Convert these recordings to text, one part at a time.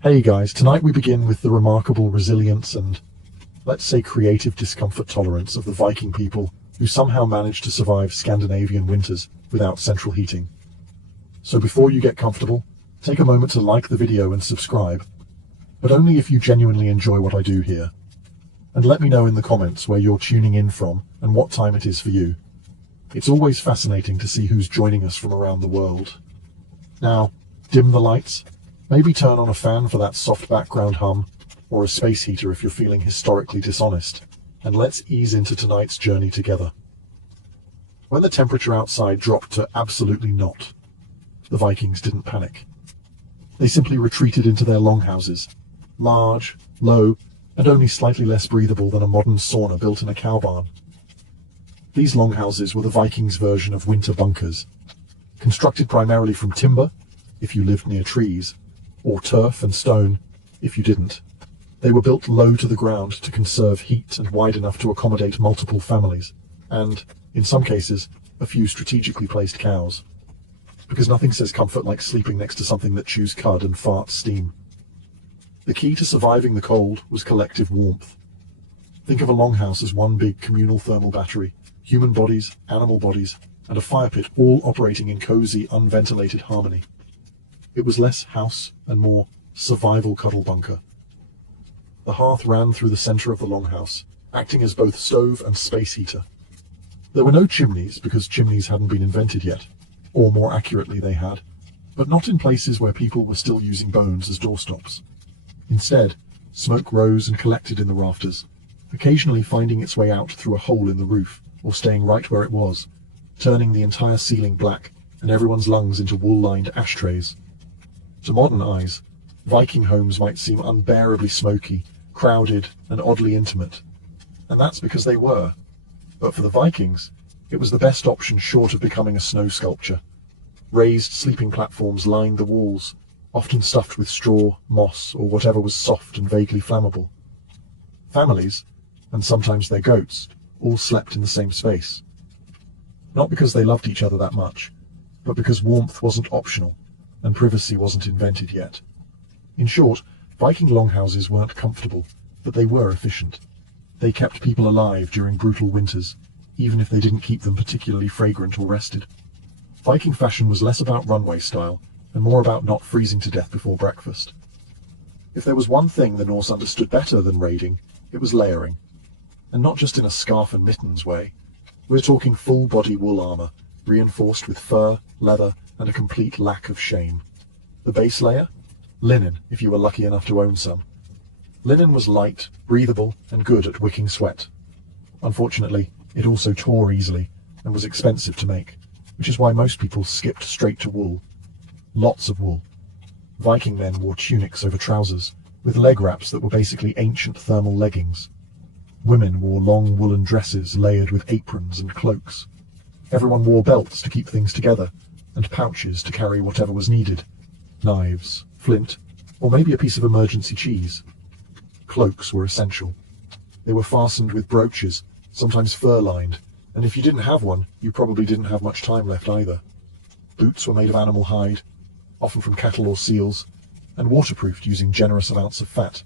Hey guys, tonight we begin with the remarkable resilience and, let's say, creative discomfort tolerance of the Viking people who somehow managed to survive Scandinavian winters without central heating. So before you get comfortable, take a moment to like the video and subscribe, but only if you genuinely enjoy what I do here. And let me know in the comments where you're tuning in from and what time it is for you. It's always fascinating to see who's joining us from around the world. Now, dim the lights. Maybe turn on a fan for that soft background hum, or a space heater if you're feeling historically dishonest, and let's ease into tonight's journey together. When the temperature outside dropped to absolutely not, the Vikings didn't panic. They simply retreated into their longhouses, large, low, and only slightly less breathable than a modern sauna built in a cow barn. These longhouses were the Vikings' version of winter bunkers, constructed primarily from timber, if you lived near trees, or turf and stone, if you didn't. They were built low to the ground to conserve heat and wide enough to accommodate multiple families, and, in some cases, a few strategically placed cows. Because nothing says comfort like sleeping next to something that chews cud and farts steam. The key to surviving the cold was collective warmth. Think of a longhouse as one big communal thermal battery, human bodies, animal bodies, and a fire pit all operating in cozy, unventilated harmony. It was less house and more survival cuddle bunker. The hearth ran through the center of the longhouse, acting as both stove and space heater. There were no chimneys because chimneys hadn't been invented yet, or more accurately they had, but not in places where people were still using bones as doorstops. Instead, smoke rose and collected in the rafters, occasionally finding its way out through a hole in the roof, or staying right where it was, turning the entire ceiling black and everyone's lungs into wool-lined ashtrays. To modern eyes, Viking homes might seem unbearably smoky, crowded, and oddly intimate. And that's because they were. But for the Vikings, it was the best option short of becoming a snow sculpture. Raised sleeping platforms lined the walls, often stuffed with straw, moss, or whatever was soft and vaguely flammable. Families, and sometimes their goats, all slept in the same space. Not because they loved each other that much, but because warmth wasn't optional, and privacy wasn't invented yet. In short, Viking longhouses weren't comfortable, but they were efficient. They kept people alive during brutal winters, even if they didn't keep them particularly fragrant or rested. Viking fashion was less about runway style, and more about not freezing to death before breakfast. If there was one thing the Norse understood better than raiding, it was layering. And not just in a scarf and mittens way. We're talking full-body wool armor, reinforced with fur, leather, and a complete lack of shame. The base layer? Linen, if you were lucky enough to own some. Linen was light, breathable, and good at wicking sweat. Unfortunately, it also tore easily, and was expensive to make, which is why most people skipped straight to wool. Lots of wool. Viking men wore tunics over trousers, with leg wraps that were basically ancient thermal leggings. Women wore long woolen dresses layered with aprons and cloaks. Everyone wore belts to keep things together, and pouches to carry whatever was needed. Knives, flint, or maybe a piece of emergency cheese. Cloaks were essential. They were fastened with brooches, sometimes fur-lined, and if you didn't have one, you probably didn't have much time left either. Boots were made of animal hide, often from cattle or seals, and waterproofed using generous amounts of fat.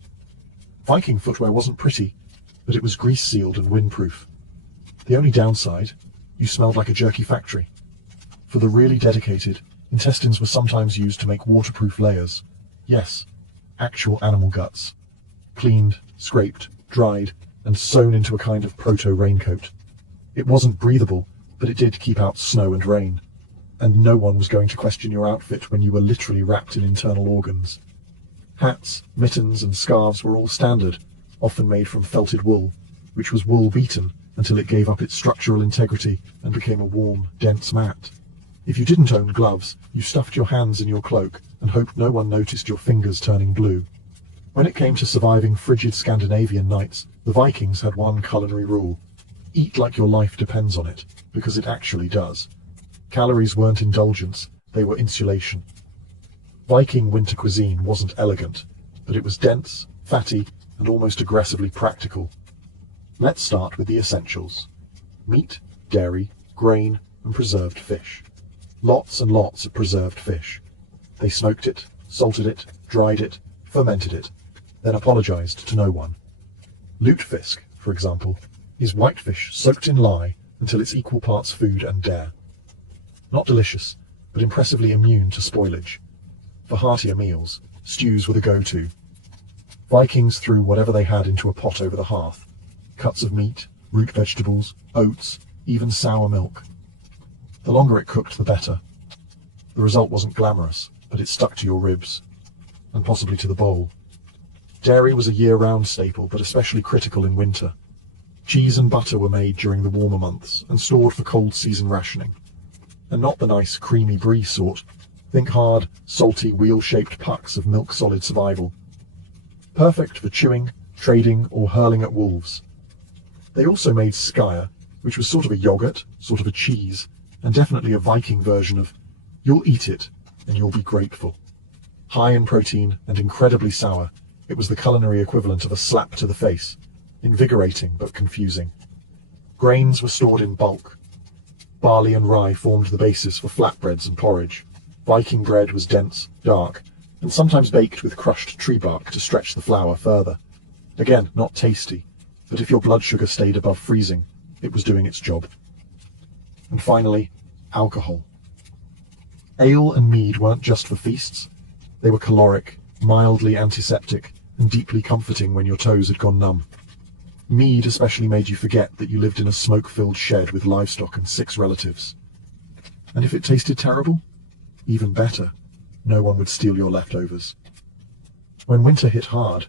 Viking footwear wasn't pretty, but it was grease-sealed and windproof. The only downside, you smelled like a jerky factory. For the really dedicated, intestines were sometimes used to make waterproof layers. Yes, actual animal guts. Cleaned, scraped, dried, and sewn into a kind of proto-raincoat. It wasn't breathable, but it did keep out snow and rain. And no one was going to question your outfit when you were literally wrapped in internal organs. Hats, mittens, and scarves were all standard, often made from felted wool, which was wool beaten until it gave up its structural integrity and became a warm, dense mat. If you didn't own gloves, you stuffed your hands in your cloak and hoped no one noticed your fingers turning blue. When it came to surviving frigid Scandinavian nights, the Vikings had one culinary rule. Eat like your life depends on it, because it actually does. Calories weren't indulgence, they were insulation. Viking winter cuisine wasn't elegant, but it was dense, fatty, and almost aggressively practical. Let's start with the essentials. Meat, dairy, grain, and preserved fish. Lots and lots of preserved fish. They smoked it, salted it, dried it, fermented it, then apologized to no one. Lutefisk, for example, is whitefish soaked in lye until it's equal parts food and dare. Not delicious, but impressively immune to spoilage. For heartier meals, stews were the go-to. Vikings threw whatever they had into a pot over the hearth. Cuts of meat, root vegetables, oats, even sour milk. The longer it cooked, the better. The result wasn't glamorous, but it stuck to your ribs, and possibly to the bowl. Dairy was a year-round staple, but especially critical in winter. Cheese and butter were made during the warmer months and stored for cold season rationing. And not the nice creamy brie sort. Think hard, salty, wheel-shaped pucks of milk-solid survival. Perfect for chewing, trading, or hurling at wolves. They also made skyr, which was sort of a yogurt, sort of a cheese, and definitely a Viking version of you'll eat it and you'll be grateful. High in protein and incredibly sour, it was the culinary equivalent of a slap to the face, invigorating but confusing. Grains were stored in bulk. Barley and rye formed the basis for flatbreads and porridge. Viking bread was dense, dark, and sometimes baked with crushed tree bark to stretch the flour further. Again, not tasty, but if your blood sugar stayed above freezing, it was doing its job. And finally, alcohol. Ale and mead weren't just for feasts. They were caloric, mildly antiseptic, and deeply comforting when your toes had gone numb. Mead especially made you forget that you lived in a smoke-filled shed with livestock and 6 relatives. And if it tasted terrible, even better, no one would steal your leftovers. When winter hit hard,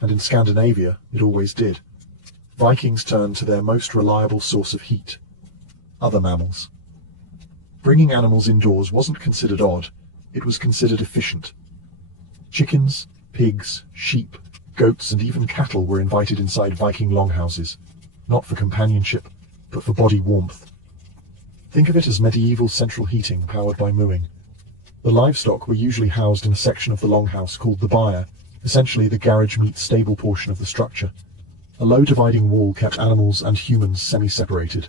and in Scandinavia it always did, Vikings turned to their most reliable source of heat, other mammals. Bringing animals indoors wasn't considered odd, it was considered efficient. Chickens, pigs, sheep, goats, and even cattle were invited inside Viking longhouses, not for companionship, but for body warmth. Think of it as medieval central heating powered by mooing. The livestock were usually housed in a section of the longhouse called the byre, essentially the garage meet stable portion of the structure. A low dividing wall kept animals and humans semi-separated.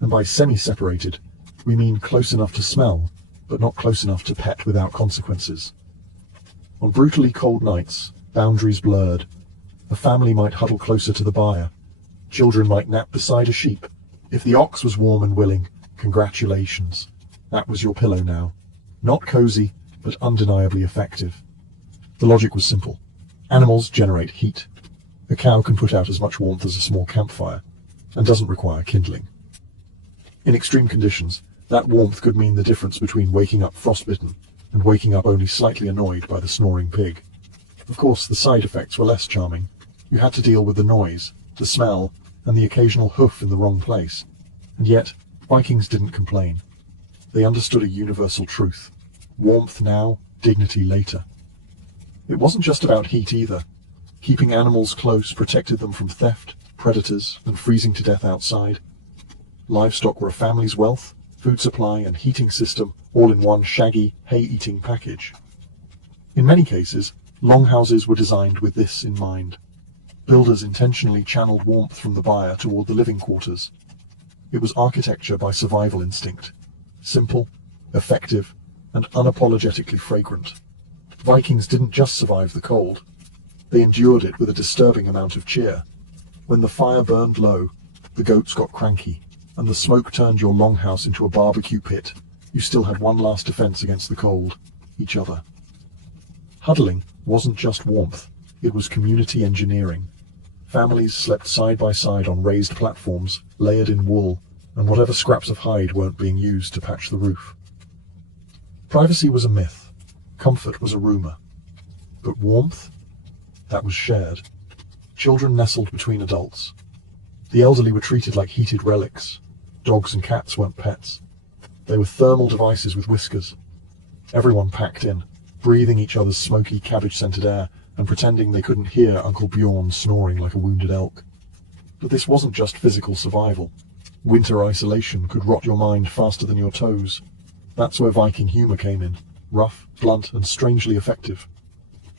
And by semi-separated, we mean close enough to smell, but not close enough to pet without consequences. On brutally cold nights, boundaries blurred. A family might huddle closer to the byre. Children might nap beside a sheep. If the ox was warm and willing, congratulations. That was your pillow now. Not cozy, but undeniably effective. The logic was simple. Animals generate heat. A cow can put out as much warmth as a small campfire, and doesn't require kindling. In extreme conditions, that warmth could mean the difference between waking up frostbitten and waking up only slightly annoyed by the snoring pig. Of course, the side effects were less charming. You had to deal with the noise, the smell, and the occasional hoof in the wrong place. And yet, Vikings didn't complain. They understood a universal truth. Warmth now, dignity later. It wasn't just about heat either. Keeping animals close protected them from theft, predators, and freezing to death outside. Livestock were a family's wealth, food supply, and heating system, all in one shaggy, hay-eating package. In many cases, longhouses were designed with this in mind. Builders intentionally channeled warmth from the byre toward the living quarters. It was architecture by survival instinct. Simple, effective, and unapologetically fragrant. Vikings didn't just survive the cold. They endured it with a disturbing amount of cheer. When the fire burned low, the goats got cranky, and the smoke turned your longhouse into a barbecue pit, you still had one last defense against the cold: each other. Huddling wasn't just warmth, it was community engineering. Families slept side by side on raised platforms, layered in wool, and whatever scraps of hide weren't being used to patch the roof. Privacy was a myth. Comfort was a rumor. But warmth? That was shared. Children nestled between adults. The elderly were treated like heated relics. Dogs and cats weren't pets. They were thermal devices with whiskers. Everyone packed in, breathing each other's smoky, cabbage-scented air and pretending they couldn't hear Uncle Bjorn snoring like a wounded elk. But this wasn't just physical survival. Winter isolation could rot your mind faster than your toes. That's where Viking humor came in, rough, blunt, and strangely effective.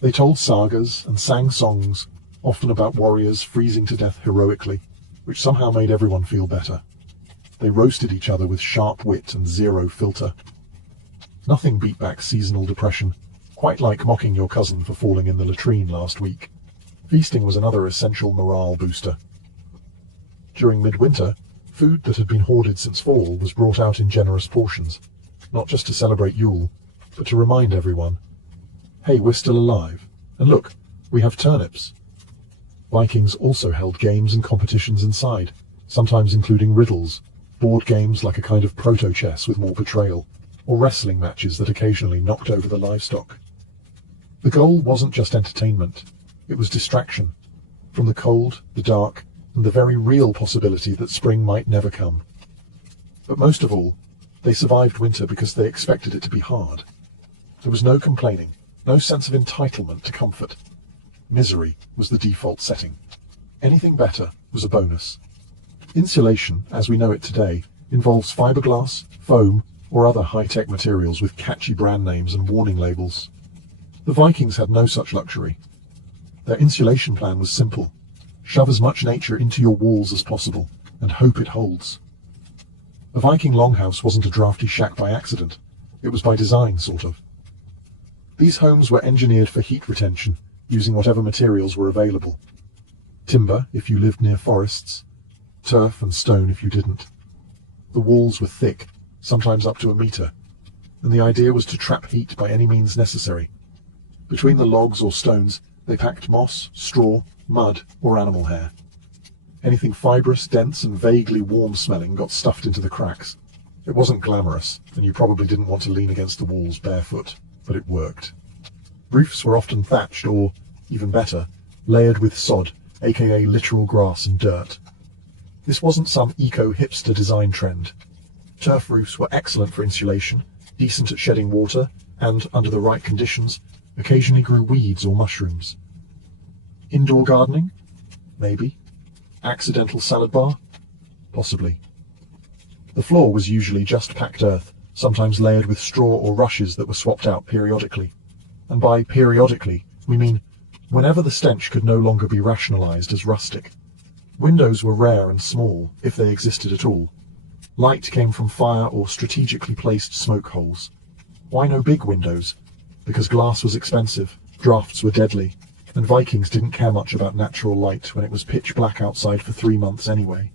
They told sagas and sang songs, often about warriors freezing to death heroically, which somehow made everyone feel better. They roasted each other with sharp wit and zero filter. Nothing beat back seasonal depression, quite like mocking your cousin for falling in the latrine last week. Feasting was another essential morale booster. During midwinter, food that had been hoarded since fall was brought out in generous portions, not just to celebrate Yule, but to remind everyone, hey, we're still alive, and look, we have turnips. Vikings also held games and competitions inside, sometimes including riddles, board games like a kind of proto-chess with more betrayal, or wrestling matches that occasionally knocked over the livestock. The goal wasn't just entertainment, it was distraction, from the cold, the dark, and the very real possibility that spring might never come. But most of all, they survived winter because they expected it to be hard. There was no complaining, no sense of entitlement to comfort. Misery was the default setting. Anything better was a bonus. Insulation, as we know it today, involves fiberglass, foam, or other high-tech materials with catchy brand names and warning labels. The Vikings had no such luxury. Their insulation plan was simple. Shove as much nature into your walls as possible, and hope it holds. A Viking longhouse wasn't a drafty shack by accident. It was by design, sort of. These homes were engineered for heat retention, using whatever materials were available. Timber, if you lived near forests. Turf and stone if you didn't. The walls were thick, sometimes up to 1 meter, and the idea was to trap heat by any means necessary. Between the logs or stones, they packed moss, straw, mud, or animal hair. Anything fibrous, dense, and vaguely warm-smelling got stuffed into the cracks. It wasn't glamorous, and you probably didn't want to lean against the walls barefoot, but it worked. Roofs were often thatched or, even better, layered with sod, aka literal grass and dirt. This wasn't some eco-hipster design trend. Turf roofs were excellent for insulation, decent at shedding water, and, under the right conditions, occasionally grew weeds or mushrooms. Indoor gardening? Maybe. Accidental salad bar? Possibly. The floor was usually just packed earth, sometimes layered with straw or rushes that were swapped out periodically. And by periodically, we mean whenever the stench could no longer be rationalized as rustic. Windows were rare and small, if they existed at all. Light came from fire or strategically placed smoke holes. Why no big windows? Because glass was expensive, drafts were deadly, and Vikings didn't care much about natural light when it was pitch black outside for 3 months anyway.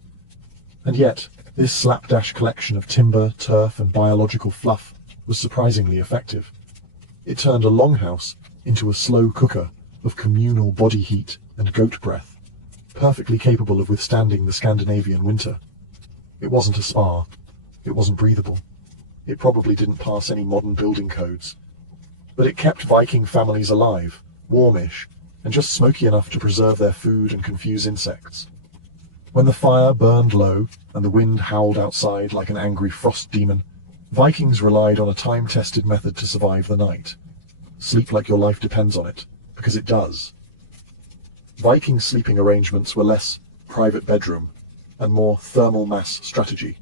And yet, this slapdash collection of timber, turf, and biological fluff was surprisingly effective. It turned a longhouse into a slow cooker of communal body heat and goat breath, perfectly capable of withstanding the Scandinavian winter. It wasn't a spa. It wasn't breathable. It probably didn't pass any modern building codes. But it kept Viking families alive, warmish, and just smoky enough to preserve their food and confuse insects. When the fire burned low and the wind howled outside like an angry frost demon, Vikings relied on a time-tested method to survive the night. Sleep like your life depends on it, because it does. Viking sleeping arrangements were less private bedroom and more thermal mass strategy.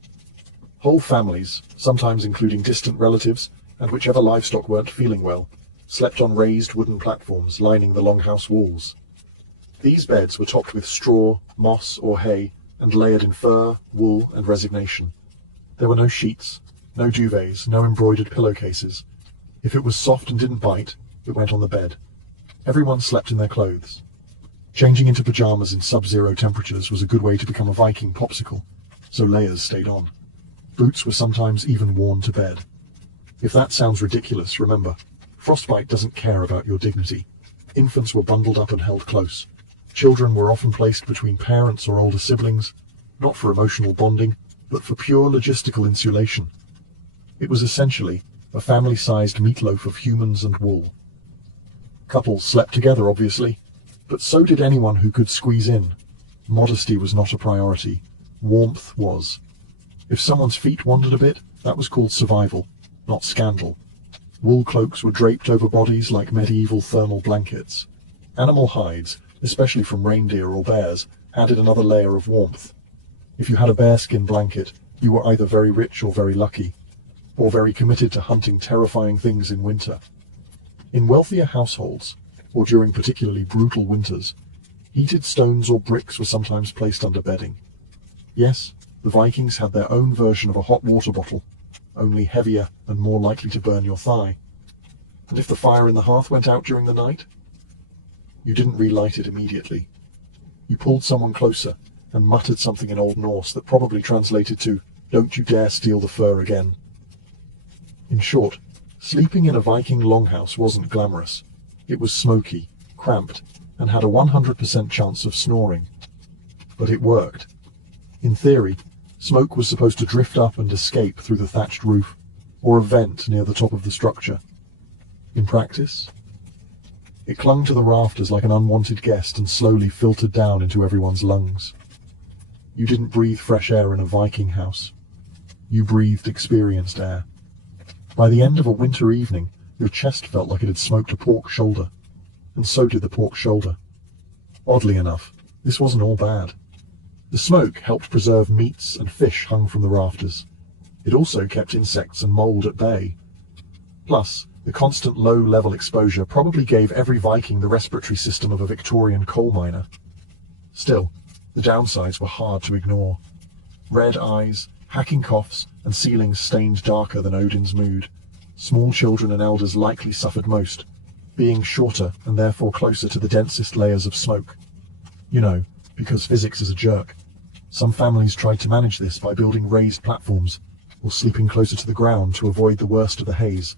Whole families, sometimes including distant relatives and whichever livestock weren't feeling well, slept on raised wooden platforms lining the longhouse walls. These beds were topped with straw, moss, or hay, and layered in fur, wool, and resignation. There were no sheets, no duvets, no embroidered pillowcases. If it was soft and didn't bite, it went on the bed. Everyone slept in their clothes. Changing into pajamas in sub-zero temperatures was a good way to become a Viking popsicle, so layers stayed on. Boots were sometimes even worn to bed. If that sounds ridiculous, remember, frostbite doesn't care about your dignity. Infants were bundled up and held close. Children were often placed between parents or older siblings, not for emotional bonding, but for pure logistical insulation. It was essentially a family-sized meatloaf of humans and wool. Couples slept together, obviously, but so did anyone who could squeeze in. Modesty was not a priority. Warmth was. If someone's feet wandered a bit, that was called survival, not scandal. Wool cloaks were draped over bodies like medieval thermal blankets. Animal hides, especially from reindeer or bears, added another layer of warmth. If you had a bearskin blanket, you were either very rich or very lucky, or very committed to hunting terrifying things in winter. In wealthier households, or during particularly brutal winters, heated stones or bricks were sometimes placed under bedding. Yes, the Vikings had their own version of a hot water bottle, only heavier and more likely to burn your thigh. And if the fire in the hearth went out during the night? You didn't relight it immediately. You pulled someone closer and muttered something in Old Norse that probably translated to, "Don't you dare steal the fur again." In short, sleeping in a Viking longhouse wasn't glamorous. It was smoky, cramped, and had a 100% chance of snoring. But it worked. In theory, smoke was supposed to drift up and escape through the thatched roof, or a vent near the top of the structure. In practice, it clung to the rafters like an unwanted guest and slowly filtered down into everyone's lungs. You didn't breathe fresh air in a Viking house. You breathed experienced air. By the end of a winter evening, your chest felt like it had smoked a pork shoulder, and so did the pork shoulder. Oddly enough, this wasn't all bad. The smoke helped preserve meats and fish hung from the rafters. It also kept insects and mold at bay. Plus, the constant low-level exposure probably gave every Viking the respiratory system of a Victorian coal miner. Still, the downsides were hard to ignore. Red eyes, hacking coughs, and ceilings stained darker than Odin's mood. Small children and elders likely suffered most, being shorter and therefore closer to the densest layers of smoke. You know, because physics is a jerk. Some families tried to manage this by building raised platforms, or sleeping closer to the ground to avoid the worst of the haze.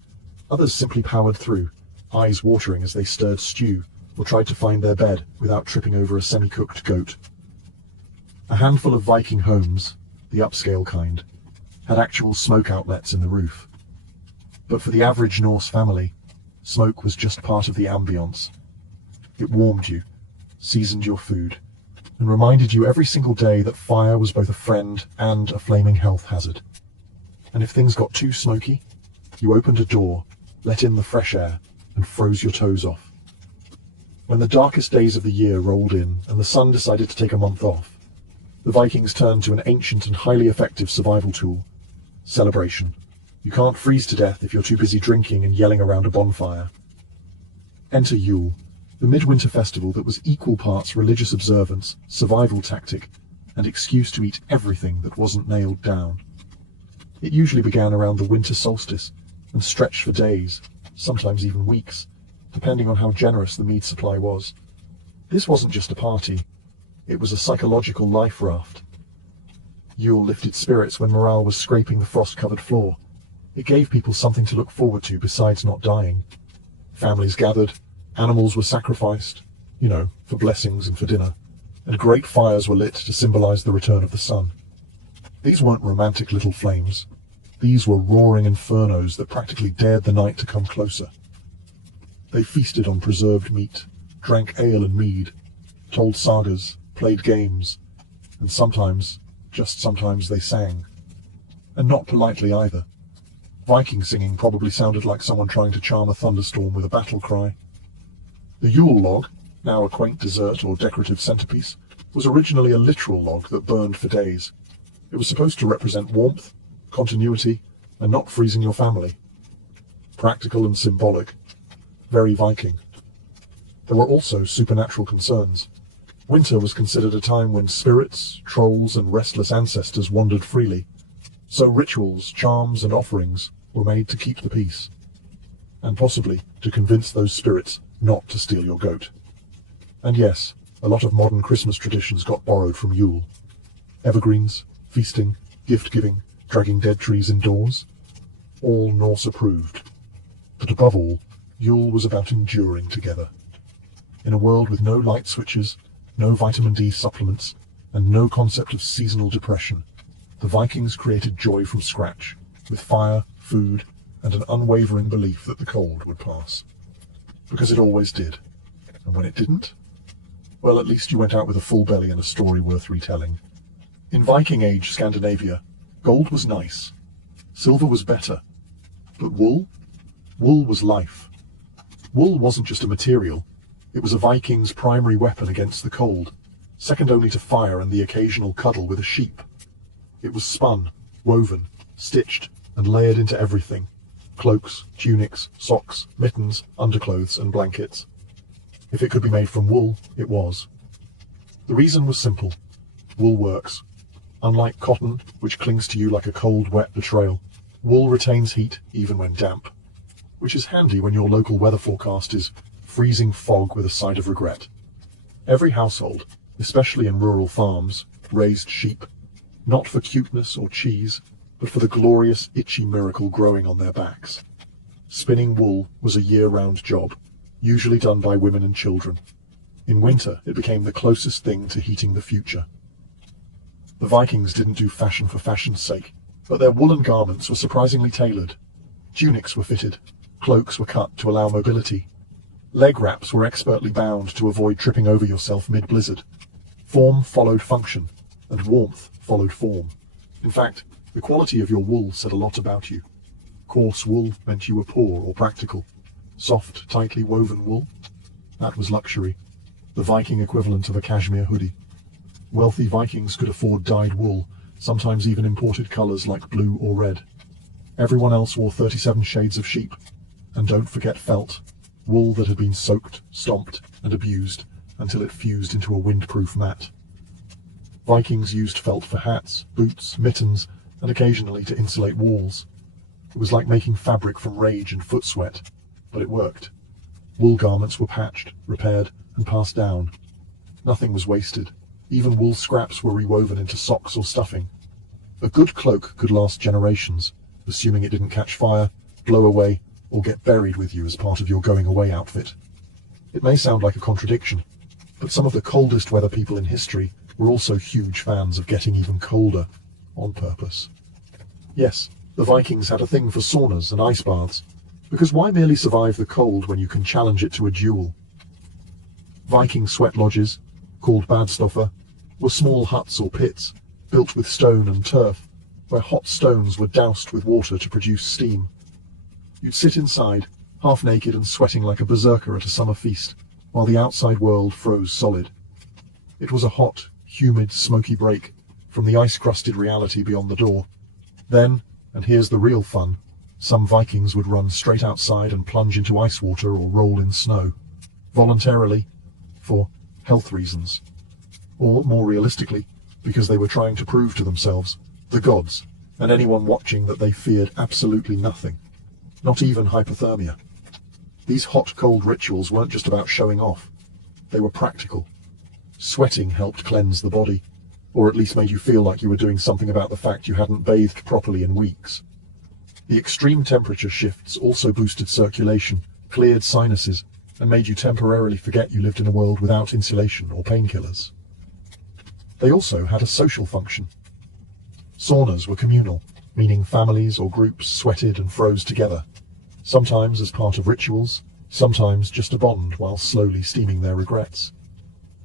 Others simply powered through, eyes watering as they stirred stew, or tried to find their bed without tripping over a semi-cooked goat. A handful of Viking homes, the upscale kind, had actual smoke outlets in the roof. But for the average Norse family, smoke was just part of the ambience. It warmed you, seasoned your food, and reminded you every single day that fire was both a friend and a flaming health hazard. And if things got too smoky, you opened a door, let in the fresh air, and froze your toes off. When the darkest days of the year rolled in and the sun decided to take a month off, the Vikings turned to an ancient and highly effective survival tool: celebration. You can't freeze to death if you're too busy drinking and yelling around a bonfire. Enter Yule, the midwinter festival that was equal parts religious observance, survival tactic, and excuse to eat everything that wasn't nailed down. It usually began around the winter solstice and stretched for days, sometimes even weeks, depending on how generous the mead supply was. This wasn't just a party, it was a psychological life raft. Yule lifted spirits when morale was scraping the frost-covered floor. It gave people something to look forward to besides not dying. Families gathered, animals were sacrificed, for blessings and for dinner, and great fires were lit to symbolize the return of the sun. These weren't romantic little flames. These were roaring infernos that practically dared the night to come closer. They feasted on preserved meat, drank ale and mead, told sagas, played games, and sometimes, just sometimes, they sang. And not politely either. Viking singing probably sounded like someone trying to charm a thunderstorm with a battle cry. The Yule log, now a quaint dessert or decorative centerpiece, was originally a literal log that burned for days. It was supposed to represent warmth, continuity, and not freezing your family. Practical and symbolic. Very Viking. There were also supernatural concerns. Winter was considered a time when spirits, trolls, and restless ancestors wandered freely. So rituals, charms, and offerings were made to keep the peace, and possibly to convince those spirits not to steal your goat. And yes, a lot of modern Christmas traditions got borrowed from Yule. Evergreens, feasting, gift-giving, dragging dead trees indoors, all Norse approved. But above all, Yule was about enduring together. In a world with no light switches, no vitamin D supplements, and no concept of seasonal depression, the Vikings created joy from scratch, with fire, food, and an unwavering belief that the cold would pass. Because it always did. And when it didn't, well, at least you went out with a full belly and a story worth retelling. In Viking Age Scandinavia, gold was nice. Silver was better. But wool? Wool was life. Wool wasn't just a material. It was a Viking's primary weapon against the cold, second only to fire and the occasional cuddle with a sheep. It was spun, woven, stitched, and layered into everything: cloaks, tunics, socks, mittens, underclothes, and blankets. If it could be made from wool, it was. The reason was simple. Wool works. Unlike cotton, which clings to you like a cold, wet betrayal, wool retains heat even when damp. which is handy when your local weather forecast is freezing fog with a side of regret. Every household, especially in rural farms, raised sheep, not for cuteness or cheese, but for the glorious itchy miracle growing on their backs. Spinning wool was a year-round job, usually done by women and children. In winter, it became the closest thing to heating the future. The Vikings didn't do fashion for fashion's sake, but their woolen garments were surprisingly tailored. Tunics were fitted, cloaks were cut to allow mobility. Leg wraps were expertly bound to avoid tripping over yourself mid-blizzard. Form followed function, and warmth followed form. In fact, the quality of your wool said a lot about you. Coarse wool meant you were poor or practical. Soft, tightly woven wool? That was luxury, the Viking equivalent of a cashmere hoodie. Wealthy Vikings could afford dyed wool, sometimes even imported colours like blue or red. Everyone else wore 37 shades of sheep. And don't forget felt, wool that had been soaked, stomped, and abused until it fused into a windproof mat. Vikings used felt for hats, boots, mittens, and occasionally to insulate walls. It was like making fabric from rage and foot sweat, but it worked. Wool garments were patched, repaired, and passed down. Nothing was wasted. Even wool scraps were rewoven into socks or stuffing. A good cloak could last generations, assuming it didn't catch fire, blow away, or get buried with you as part of your going-away outfit. It may sound like a contradiction, but some of the coldest weather people in history were also huge fans of getting even colder, on purpose. Yes, the Vikings had a thing for saunas and ice baths, because why merely survive the cold when you can challenge it to a duel? Viking sweat lodges, called badstoffer, were small huts or pits, built with stone and turf, where hot stones were doused with water to produce steam. You'd sit inside, half naked and sweating like a berserker at a summer feast, while the outside world froze solid. It was a hot, humid, smoky break from the ice-crusted reality beyond the door. Then, and here's the real fun, some Vikings would run straight outside and plunge into ice water or roll in snow, voluntarily, for health reasons. Or, more realistically, because they were trying to prove to themselves, the gods, and anyone watching, that they feared absolutely nothing. Not even hypothermia. These hot-cold rituals weren't just about showing off. They were practical. Sweating helped cleanse the body, or at least made you feel like you were doing something about the fact you hadn't bathed properly in weeks. The extreme temperature shifts also boosted circulation, cleared sinuses, and made you temporarily forget you lived in a world without insulation or painkillers. They also had a social function. Saunas were communal, meaning families or groups sweated and froze together, sometimes as part of rituals, sometimes just to bond while slowly steaming their regrets.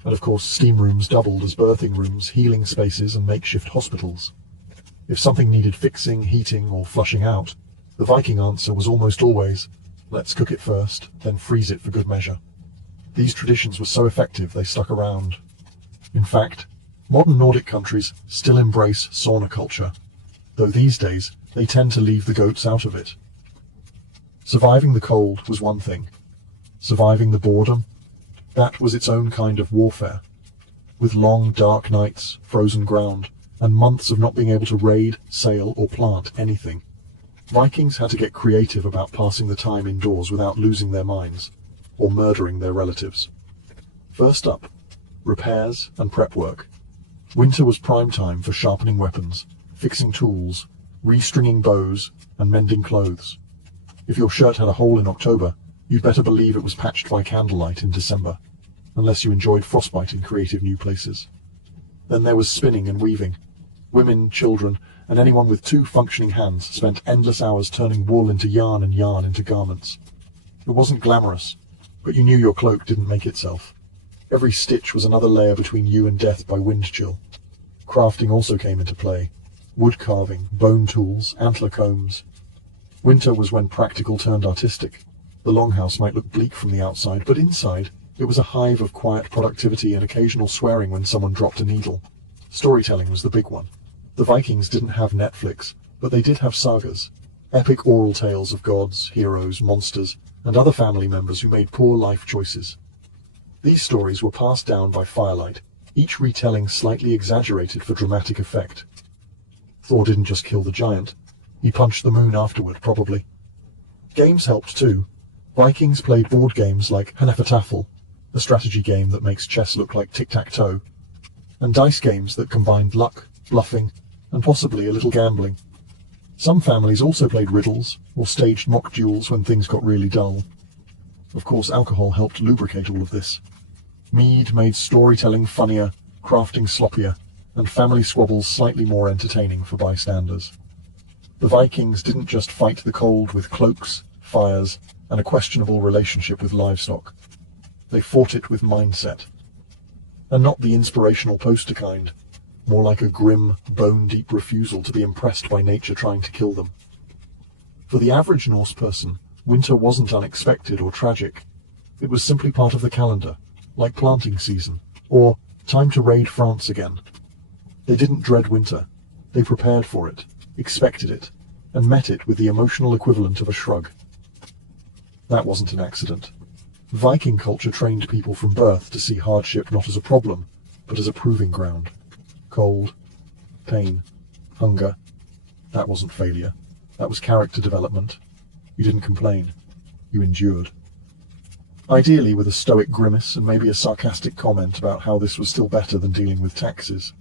And of course, steam rooms doubled as birthing rooms, healing spaces, and makeshift hospitals. If something needed fixing, heating, or flushing out, the Viking answer was almost always, let's cook it first, then freeze it for good measure. These traditions were so effective they stuck around. In fact, modern Nordic countries still embrace sauna culture, though these days they tend to leave the goats out of it. Surviving the cold was one thing. Surviving the boredom, that was its own kind of warfare. With long, dark nights, frozen ground, and months of not being able to raid, sail, or plant anything, Vikings had to get creative about passing the time indoors without losing their minds, or murdering their relatives. First up, repairs and prep work. Winter was prime time for sharpening weapons, fixing tools, restringing bows, and mending clothes. If your shirt had a hole in October, you'd better believe it was patched by candlelight in December, unless you enjoyed frostbite in creative new places. Then there was spinning and weaving. Women, children, and anyone with two functioning hands spent endless hours turning wool into yarn and yarn into garments. It wasn't glamorous, but you knew your cloak didn't make itself. Every stitch was another layer between you and death by wind chill. Crafting also came into play. Wood carving, bone tools, antler combs. Winter was when practical turned artistic. The longhouse might look bleak from the outside, but inside, it was a hive of quiet productivity and occasional swearing when someone dropped a needle. Storytelling was the big one. The Vikings didn't have Netflix, but they did have sagas. Epic oral tales of gods, heroes, monsters, and other family members who made poor life choices. These stories were passed down by firelight, each retelling slightly exaggerated for dramatic effect. Thor didn't just kill the giant. He punched the moon afterward, probably. Games helped too. Vikings played board games like Taffel, a strategy game that makes chess look like tic-tac-toe, and dice games that combined luck, bluffing, and possibly a little gambling. Some families also played riddles or staged mock duels when things got really dull. Of course, alcohol helped lubricate all of this. Mead made storytelling funnier, crafting sloppier, and family squabbles slightly more entertaining for bystanders. The Vikings didn't just fight the cold with cloaks, fires, and a questionable relationship with livestock. They fought it with mindset. And not the inspirational poster kind, more like a grim, bone-deep refusal to be impressed by nature trying to kill them. For the average Norse person, winter wasn't unexpected or tragic. It was simply part of the calendar, like planting season, or time to raid France again. They didn't dread winter. They prepared for it, expected it, and met it with the emotional equivalent of a shrug. That wasn't an accident. Viking culture trained people from birth to see hardship not as a problem, but as a proving ground. Cold, pain, hunger. That wasn't failure. That was character development. You didn't complain. You endured. Ideally with a stoic grimace and maybe a sarcastic comment about how this was still better than dealing with taxes.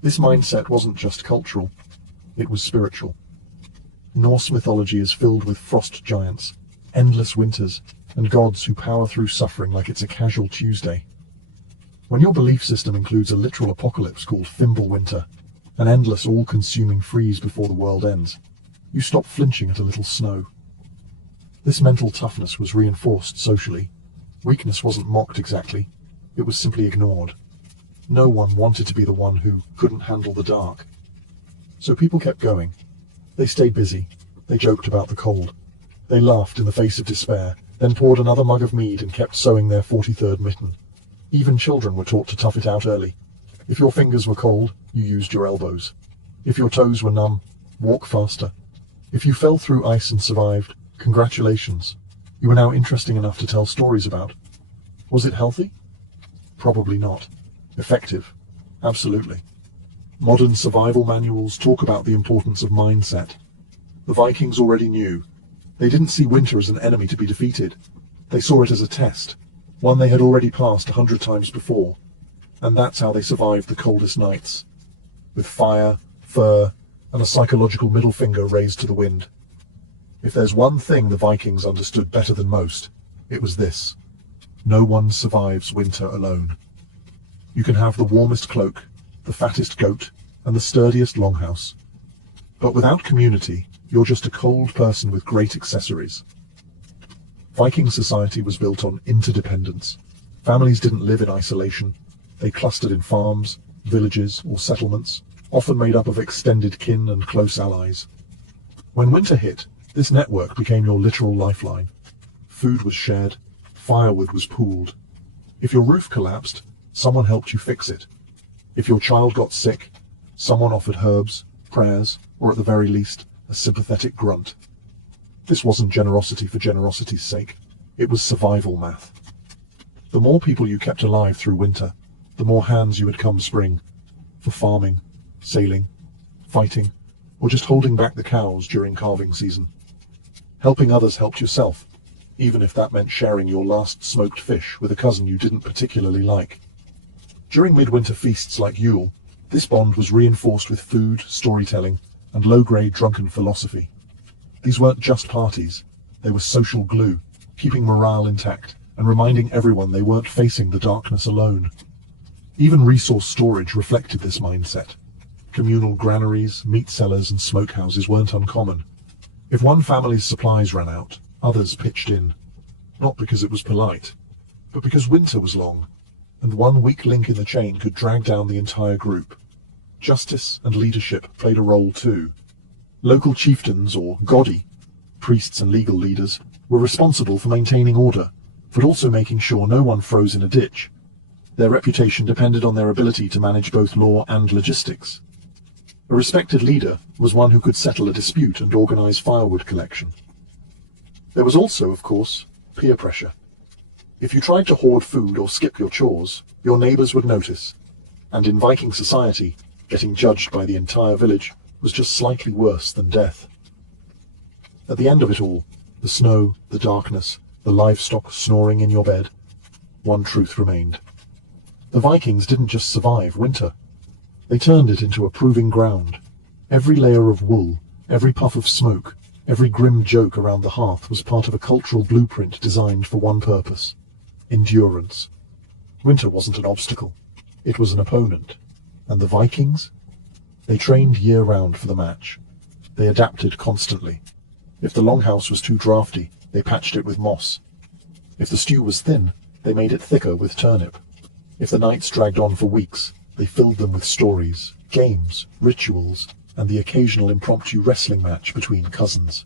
This mindset wasn't just cultural. It was spiritual. Norse mythology is filled with frost giants, endless winters, and gods who power through suffering like it's a casual Tuesday. When your belief system includes a literal apocalypse called Fimbulwinter, an endless all-consuming freeze before the world ends, you stop flinching at a little snow. This mental toughness was reinforced socially. Weakness wasn't mocked exactly, it was simply ignored. No one wanted to be the one who couldn't handle the dark. So people kept going. They stayed busy, they joked about the cold. They laughed in the face of despair, then poured another mug of mead and kept sewing their 43rd mitten. Even children were taught to tough it out early. If your fingers were cold, you used your elbows. If your toes were numb, walk faster. If you fell through ice and survived, congratulations. You were now interesting enough to tell stories about. Was it healthy? Probably not. Effective? Absolutely. Modern survival manuals talk about the importance of mindset. The Vikings already knew. They didn't see winter as an enemy to be defeated. They saw it as a test, one they had already passed 100 times before. And that's how they survived the coldest nights. With fire, fur, and a psychological middle finger raised to the wind. If there's one thing the Vikings understood better than most, it was this. No one survives winter alone. You can have the warmest cloak, the fattest goat, and the sturdiest longhouse. But without community, you're just a cold person with great accessories. Viking society was built on interdependence. Families didn't live in isolation. They clustered in farms, villages, or settlements, often made up of extended kin and close allies. When winter hit, this network became your literal lifeline. Food was shared, firewood was pooled. If your roof collapsed, someone helped you fix it. If your child got sick, someone offered herbs, prayers, or at the very least, a sympathetic grunt. This wasn't generosity for generosity's sake. It was survival math. The more people you kept alive through winter, the more hands you had come spring, for farming, sailing, fighting, or just holding back the cows during calving season. Helping others helped yourself, even if that meant sharing your last smoked fish with a cousin you didn't particularly like. During midwinter feasts like Yule, this bond was reinforced with food, storytelling, and low-grade drunken philosophy. These weren't just parties, they were social glue, keeping morale intact and reminding everyone they weren't facing the darkness alone. Even resource storage reflected this mindset. Communal granaries, meat cellars, and smokehouses weren't uncommon. If one family's supplies ran out, others pitched in. Not because it was polite, but because winter was long, and one weak link in the chain could drag down the entire group. Justice and leadership played a role too. Local chieftains, or godi, priests and legal leaders, were responsible for maintaining order, but also making sure no one froze in a ditch. Their reputation depended on their ability to manage both law and logistics. A respected leader was one who could settle a dispute and organize firewood collection. There was also, of course, peer pressure. If you tried to hoard food or skip your chores, your neighbors would notice, and in Viking society, getting judged by the entire village was just slightly worse than death. At the end of it all, The snow, the darkness, the livestock snoring in your bed. One truth remained. The Vikings didn't just survive winter. They turned it into a proving ground. Every layer of wool, every puff of smoke, every grim joke around the hearth was part of a cultural blueprint designed for one purpose: endurance. Winter wasn't an obstacle. It was an opponent. And the Vikings? They trained year-round for the match. They adapted constantly. If the longhouse was too draughty, they patched it with moss. If the stew was thin, they made it thicker with turnip. If the nights dragged on for weeks, they filled them with stories, games, rituals, and the occasional impromptu wrestling match between cousins.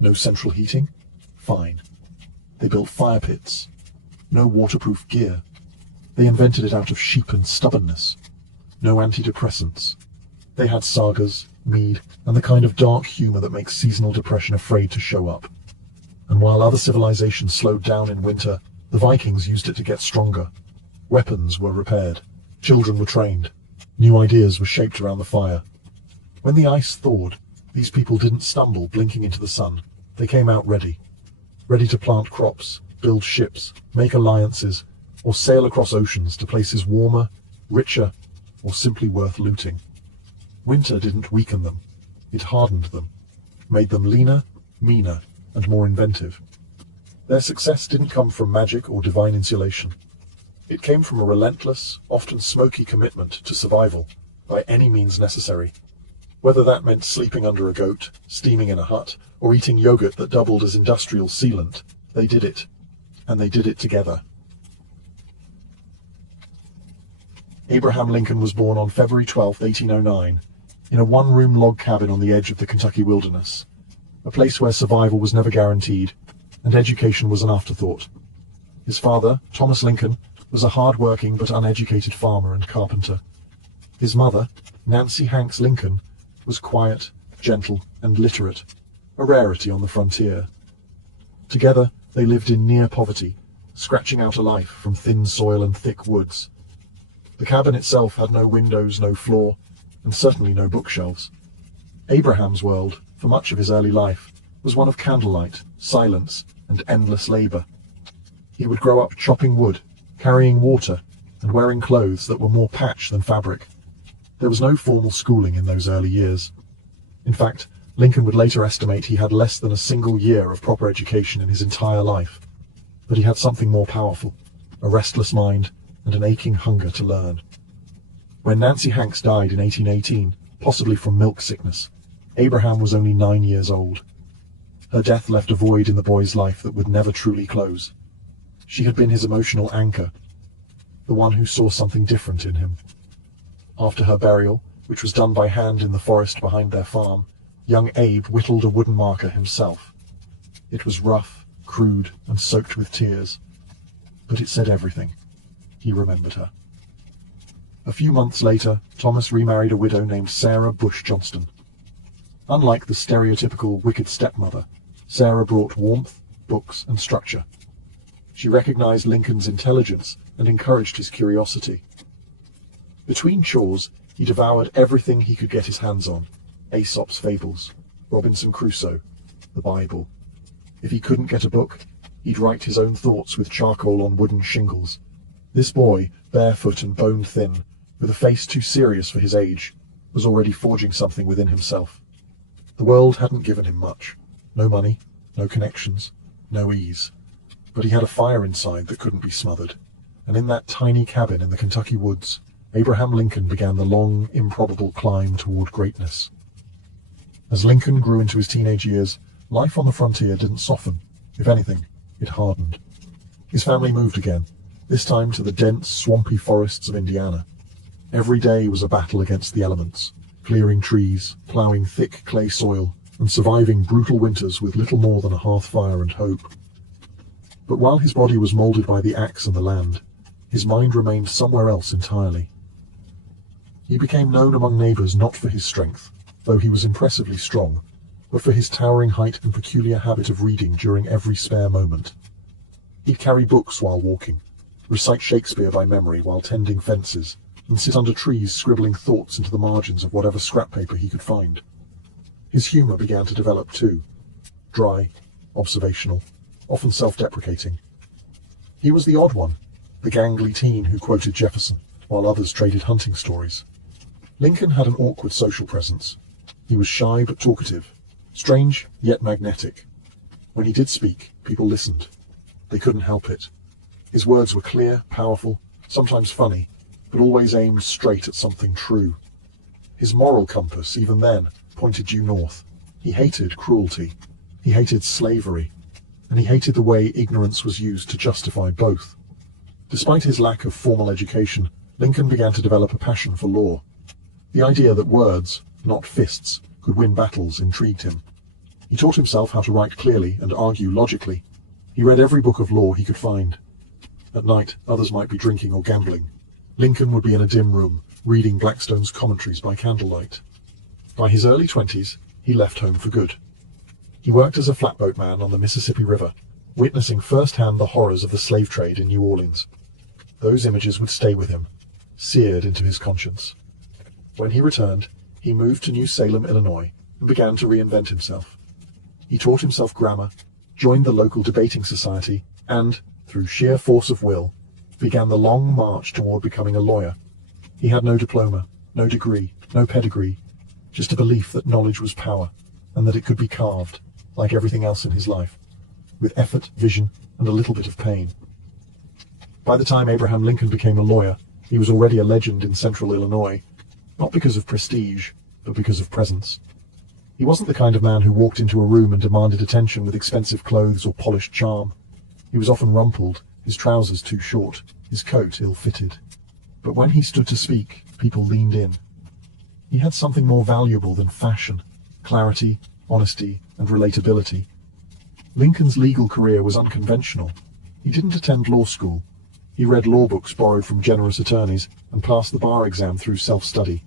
No central heating? Fine. They built fire pits. No waterproof gear. They invented it out of sheep and stubbornness. No antidepressants. They had sagas, mead, and the kind of dark humor that makes seasonal depression afraid to show up. And while other civilizations slowed down in winter, the Vikings used it to get stronger. Weapons were repaired. Children were trained. New ideas were shaped around the fire. When the ice thawed, these people didn't stumble blinking into the sun. They came out ready. Ready to plant crops, build ships, make alliances, or sail across oceans to places warmer, richer, or simply worth looting. Winter didn't weaken them. It hardened them, made them leaner, meaner, and more inventive. Their success didn't come from magic or divine insulation. It came from a relentless, often smoky commitment to survival, by any means necessary. Whether that meant sleeping under a goat, steaming in a hut, or eating yogurt that doubled as industrial sealant, they did it. And they did it together. Abraham Lincoln was born on February 12, 1809, in a one-room log cabin on the edge of the Kentucky wilderness, a place where survival was never guaranteed, and education was an afterthought. His father, Thomas Lincoln, was a hard-working but uneducated farmer and carpenter. His mother, Nancy Hanks Lincoln, was quiet, gentle, and literate, a rarity on the frontier. Together, they lived in near poverty, scratching out a life from thin soil and thick woods. The cabin itself had no windows, no floor, and certainly no bookshelves. Abraham's world, for much of his early life, was one of candlelight, silence, and endless labor. He would grow up chopping wood, carrying water, and wearing clothes that were more patch than fabric. There was no formal schooling in those early years. In fact, Lincoln would later estimate he had less than a single year of proper education in his entire life. But he had something more powerful, a restless mind, and an aching hunger to learn. When Nancy Hanks died in 1818, possibly from milk sickness, Abraham was only 9 years old. Her death left a void in the boy's life that would never truly close. She had been his emotional anchor, the one who saw something different in him. After her burial, which was done by hand in the forest behind their farm, young Abe whittled a wooden marker himself. It was rough, crude, and soaked with tears, but it said everything. He remembered her. A few months later, Thomas remarried a widow named Sarah Bush Johnston. Unlike the stereotypical wicked stepmother, Sarah brought warmth, books, and structure. She recognized Lincoln's intelligence and encouraged his curiosity. Between chores, he devoured everything he could get his hands on: Aesop's fables, Robinson Crusoe, the Bible. If he couldn't get a book, he'd write his own thoughts with charcoal on wooden shingles. This boy, barefoot and bone-thin, with a face too serious for his age, was already forging something within himself. The world hadn't given him much. No money, no connections, no ease. But he had a fire inside that couldn't be smothered, and in that tiny cabin in the Kentucky woods, Abraham Lincoln began the long, improbable climb toward greatness. As Lincoln grew into his teenage years, life on the frontier didn't soften. If anything, it hardened. His family moved again, this time to the dense, swampy forests of Indiana. Every day was a battle against the elements, clearing trees, ploughing thick clay soil, and surviving brutal winters with little more than a hearth fire and hope. But while his body was molded by the axe and the land, his mind remained somewhere else entirely. He became known among neighbors not for his strength, though he was impressively strong, but for his towering height and peculiar habit of reading during every spare moment. He'd carry books while walking, recite Shakespeare by memory while tending fences, and sit under trees scribbling thoughts into the margins of whatever scrap paper he could find. His humor began to develop too. Dry, observational, often self-deprecating. He was the odd one, the gangly teen who quoted Jefferson, while others traded hunting stories. Lincoln had an awkward social presence. He was shy but talkative, strange yet magnetic. When he did speak, people listened. They couldn't help it. His words were clear, powerful, sometimes funny, but always aimed straight at something true. His moral compass, even then, pointed due north. He hated cruelty. He hated slavery. And he hated the way ignorance was used to justify both. Despite his lack of formal education, Lincoln began to develop a passion for law. The idea that words, not fists, could win battles intrigued him. He taught himself how to write clearly and argue logically. He read every book of law he could find. At night, others might be drinking or gambling. Lincoln would be in a dim room, reading Blackstone's commentaries by candlelight. By his early 20s, he left home for good. He worked as a flatboat man on the Mississippi River, witnessing firsthand the horrors of the slave trade in New Orleans. Those images would stay with him, seared into his conscience. When he returned, he moved to New Salem, Illinois, and began to reinvent himself. He taught himself grammar, joined the local debating society, and, through sheer force of will, began the long march toward becoming a lawyer. He had no diploma, no degree, no pedigree, just a belief that knowledge was power, and that it could be carved, like everything else in his life, with effort, vision, and a little bit of pain. By the time Abraham Lincoln became a lawyer, he was already a legend in central Illinois, not because of prestige, but because of presence. He wasn't the kind of man who walked into a room and demanded attention with expensive clothes or polished charm. He was often rumpled, his trousers too short, his coat ill-fitted. But when he stood to speak, people leaned in. He had something more valuable than fashion, clarity, honesty, and relatability. Lincoln's legal career was unconventional. He didn't attend law school. He read law books borrowed from generous attorneys and passed the bar exam through self-study.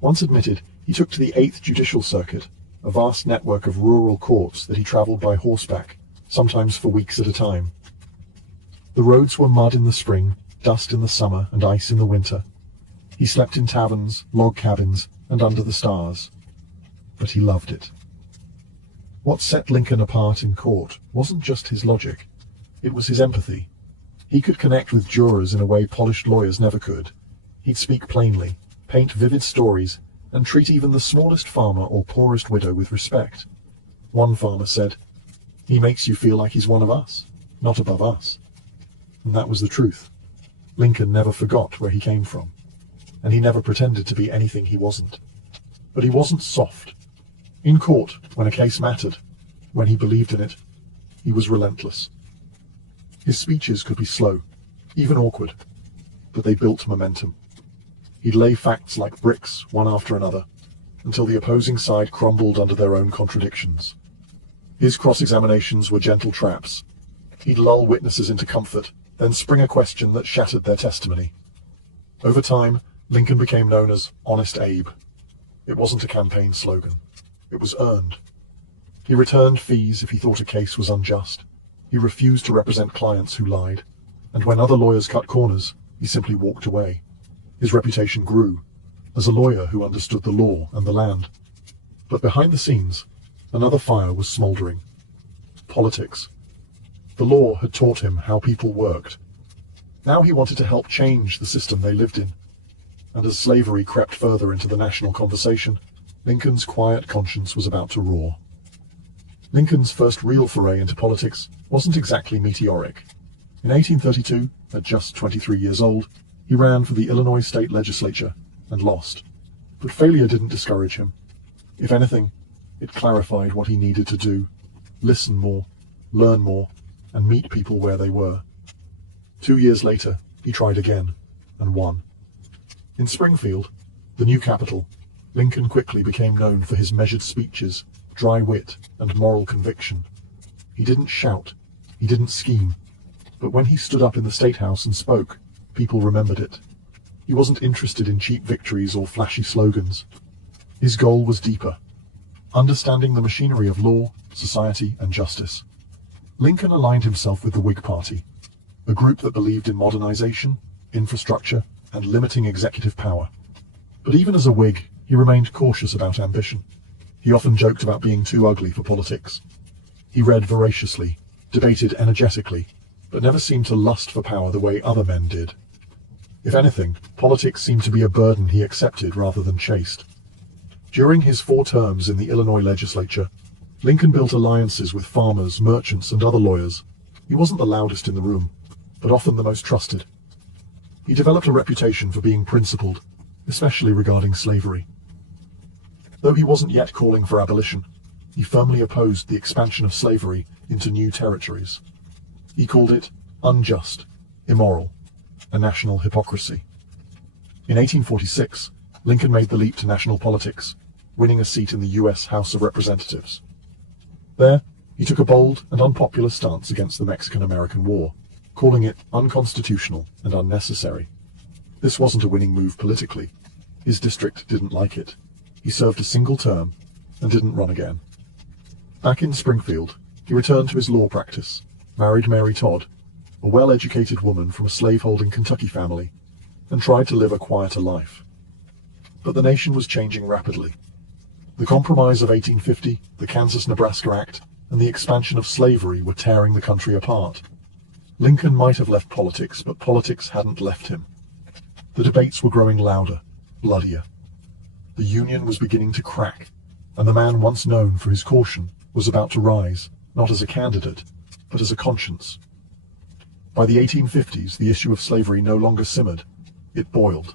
Once admitted, he took to the 8th Judicial Circuit, a vast network of rural courts that he traveled by horseback, sometimes for weeks at a time. The roads were mud in the spring, dust in the summer, and ice in the winter. He slept in taverns, log cabins, and under the stars. But he loved it. What set Lincoln apart in court wasn't just his logic. It was his empathy. He could connect with jurors in a way polished lawyers never could. He'd speak plainly, paint vivid stories, and treat even the smallest farmer or poorest widow with respect. One farmer said, "He makes you feel like he's one of us, not above us." And that was the truth. Lincoln never forgot where he came from, and he never pretended to be anything he wasn't. But he wasn't soft. In court, when a case mattered, when he believed in it, he was relentless. His speeches could be slow, even awkward, but they built momentum. He'd lay facts like bricks, one after another, until the opposing side crumbled under their own contradictions. His cross-examinations were gentle traps. He'd lull witnesses into comfort, then spring a question that shattered their testimony. Over time, Lincoln became known as Honest Abe. It wasn't a campaign slogan. It was earned. He returned fees if he thought a case was unjust. He refused to represent clients who lied. And when other lawyers cut corners, he simply walked away. His reputation grew as a lawyer who understood the law and the land. But behind the scenes, another fire was smoldering. Politics. The law had taught him how people worked. Now he wanted to help change the system they lived in. And as slavery crept further into the national conversation, Lincoln's quiet conscience was about to roar. Lincoln's first real foray into politics wasn't exactly meteoric. In 1832, at just 23 years old, he ran for the Illinois state legislature and lost. But failure didn't discourage him. If anything, it clarified what he needed to do: listen more, learn more, and meet people where they were. 2 years later, he tried again, and won. In Springfield, the new capital, Lincoln quickly became known for his measured speeches, dry wit, and moral conviction. He didn't shout, he didn't scheme, but when he stood up in the State House and spoke, people remembered it. He wasn't interested in cheap victories or flashy slogans. His goal was deeper: understanding the machinery of law, society, and justice. Lincoln aligned himself with the Whig Party, a group that believed in modernization, infrastructure, and limiting executive power. But even as a Whig, he remained cautious about ambition. He often joked about being too ugly for politics. He read voraciously, debated energetically, but never seemed to lust for power the way other men did. If anything, politics seemed to be a burden he accepted rather than chased. During his 4 terms in the Illinois legislature, Lincoln built alliances with farmers, merchants, and other lawyers. He wasn't the loudest in the room, but often the most trusted. He developed a reputation for being principled, especially regarding slavery. Though he wasn't yet calling for abolition, he firmly opposed the expansion of slavery into new territories. He called it unjust, immoral, a national hypocrisy. In 1846, Lincoln made the leap to national politics, winning a seat in the U.S. House of Representatives. There, he took a bold and unpopular stance against the Mexican-American War, calling it unconstitutional and unnecessary. This wasn't a winning move politically. His district didn't like it. He served a single term and didn't run again. Back in Springfield, he returned to his law practice, married Mary Todd, a well-educated woman from a slaveholding Kentucky family, and tried to live a quieter life. But the nation was changing rapidly. The Compromise of 1850, the Kansas-Nebraska Act, and the expansion of slavery were tearing the country apart. Lincoln might have left politics, but politics hadn't left him. The debates were growing louder, bloodier. The Union was beginning to crack, and the man once known for his caution was about to rise, not as a candidate, but as a conscience. By the 1850s, the issue of slavery no longer simmered. It boiled.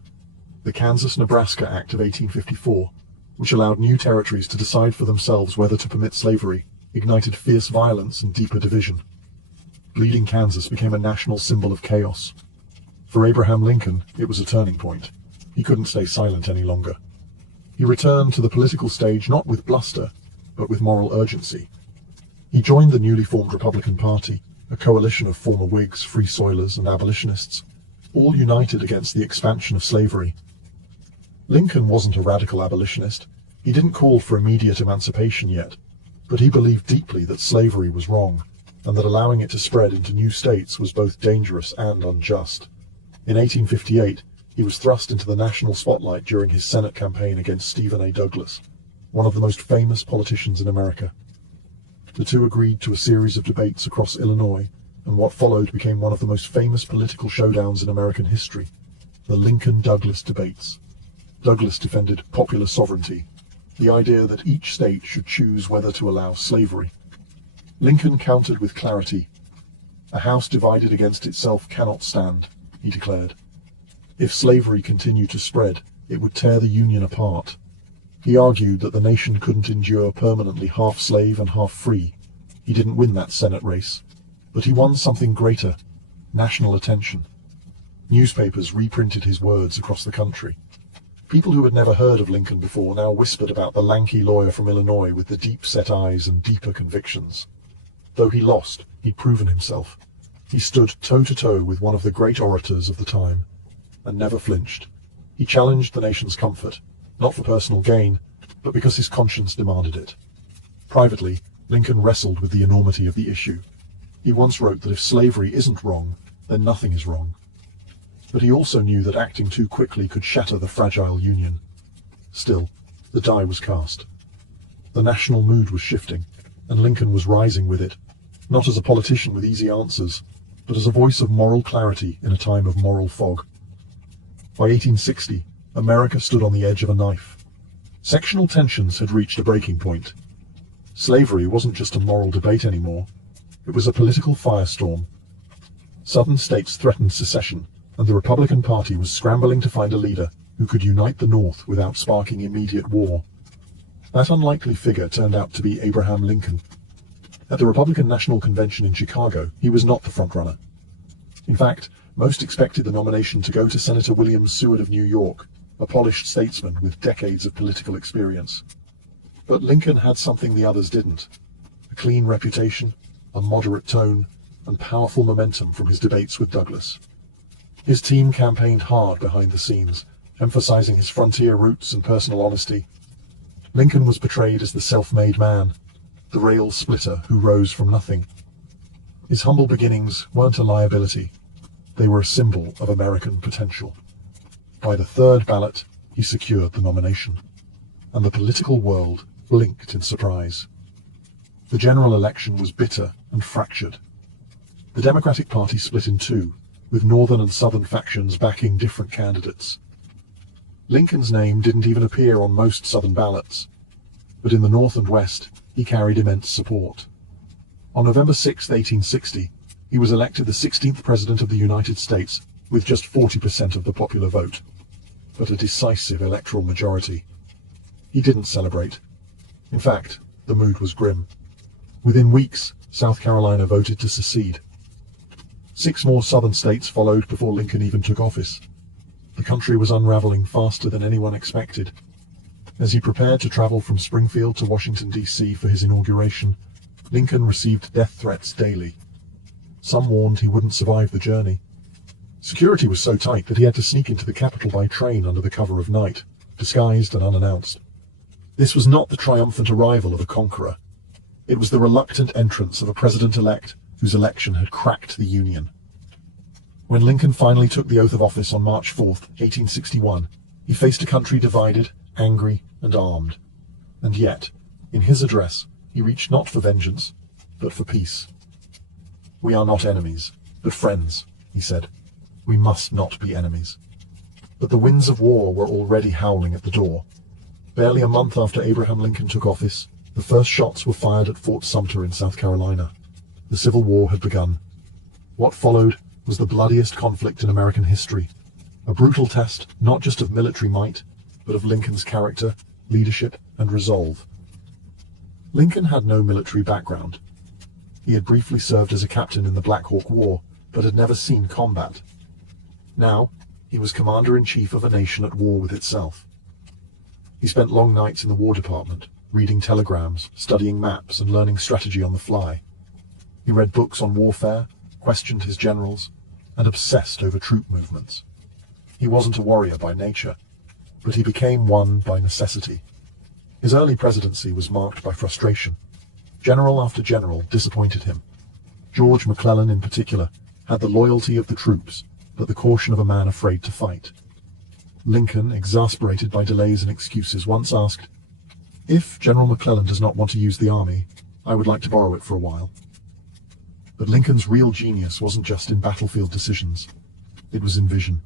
The Kansas-Nebraska Act of 1854, which allowed new territories to decide for themselves whether to permit slavery, ignited fierce violence and deeper division. Bleeding Kansas became a national symbol of chaos. For Abraham Lincoln, it was a turning point. He couldn't stay silent any longer. He returned to the political stage not with bluster, but with moral urgency. He joined the newly formed Republican Party, a coalition of former Whigs, Free Soilers, and abolitionists, all united against the expansion of slavery. Lincoln wasn't a radical abolitionist. He didn't call for immediate emancipation yet, but he believed deeply that slavery was wrong, and that allowing it to spread into new states was both dangerous and unjust. In 1858, he was thrust into the national spotlight during his Senate campaign against Stephen A. Douglas, one of the most famous politicians in America. The two agreed to a series of debates across Illinois, and what followed became one of the most famous political showdowns in American history, the Lincoln-Douglas debates. Douglas defended popular sovereignty, the idea that each state should choose whether to allow slavery. Lincoln countered with clarity. "A house divided against itself cannot stand," he declared. If slavery continued to spread, it would tear the Union apart. He argued that the nation couldn't endure permanently half slave and half free. He didn't win that Senate race, but he won something greater: national attention. Newspapers reprinted his words across the country. People who had never heard of Lincoln before now whispered about the lanky lawyer from Illinois with the deep-set eyes and deeper convictions. Though he lost, he'd proven himself. He stood toe-to-toe with one of the great orators of the time, and never flinched. He challenged the nation's comfort, not for personal gain, but because his conscience demanded it. Privately, Lincoln wrestled with the enormity of the issue. He once wrote that if slavery isn't wrong, then nothing is wrong. But he also knew that acting too quickly could shatter the fragile Union. Still, the die was cast. The national mood was shifting, and Lincoln was rising with it, not as a politician with easy answers, but as a voice of moral clarity in a time of moral fog. By 1860, America stood on the edge of a knife. Sectional tensions had reached a breaking point. Slavery wasn't just a moral debate anymore. It was a political firestorm. Southern states threatened secession, and the Republican Party was scrambling to find a leader who could unite the North without sparking immediate war. That unlikely figure turned out to be Abraham Lincoln. At the Republican National Convention in Chicago, he was not the frontrunner. In fact, most expected the nomination to go to Senator William Seward of New York, a polished statesman with decades of political experience. But Lincoln had something the others didn't: a clean reputation, a moderate tone, and powerful momentum from his debates with Douglas. His team campaigned hard behind the scenes, emphasizing his frontier roots and personal honesty. Lincoln was portrayed as the self-made man, the rail splitter who rose from nothing. His humble beginnings weren't a liability. They were a symbol of American potential. By the third ballot, he secured the nomination, and the political world blinked in surprise. The general election was bitter and fractured. The Democratic Party split in two, with northern and southern factions backing different candidates. Lincoln's name didn't even appear on most southern ballots, but in the north and west, he carried immense support. On November 6, 1860, he was elected the 16th President of the United States with just 40% of the popular vote, but a decisive electoral majority. He didn't celebrate. In fact, the mood was grim. Within weeks, South Carolina voted to secede. 6 more southern states followed before Lincoln even took office. The country was unraveling faster than anyone expected. As he prepared to travel from Springfield to Washington, D.C. for his inauguration, Lincoln received death threats daily. Some warned he wouldn't survive the journey. Security was so tight that he had to sneak into the Capitol by train under the cover of night, disguised and unannounced. This was not the triumphant arrival of a conqueror. It was the reluctant entrance of a president-elect whose election had cracked the Union. When Lincoln finally took the oath of office on March 4, 1861, he faced a country divided, angry, and armed. And yet, in his address, he reached not for vengeance, but for peace. "We are not enemies, but friends," he said. "We must not be enemies." But the winds of war were already howling at the door. Barely a month after Abraham Lincoln took office, the first shots were fired at Fort Sumter in South Carolina. The Civil War had begun. What followed was the bloodiest conflict in American history, a brutal test not just of military might, but of Lincoln's character, leadership, and resolve. Lincoln had no military background. He had briefly served as a captain in the Black Hawk War, but had never seen combat. Now, he was commander-in-chief of a nation at war with itself. He spent long nights in the War Department, reading telegrams, studying maps, and learning strategy on the fly. He read books on warfare, questioned his generals, and obsessed over troop movements. He wasn't a warrior by nature, but he became one by necessity. His early presidency was marked by frustration. General after general disappointed him. George McClellan, in particular, had the loyalty of the troops, but the caution of a man afraid to fight. Lincoln, exasperated by delays and excuses, once asked, "If General McClellan does not want to use the army, I would like to borrow it for a while." But Lincoln's real genius wasn't just in battlefield decisions. It was in vision.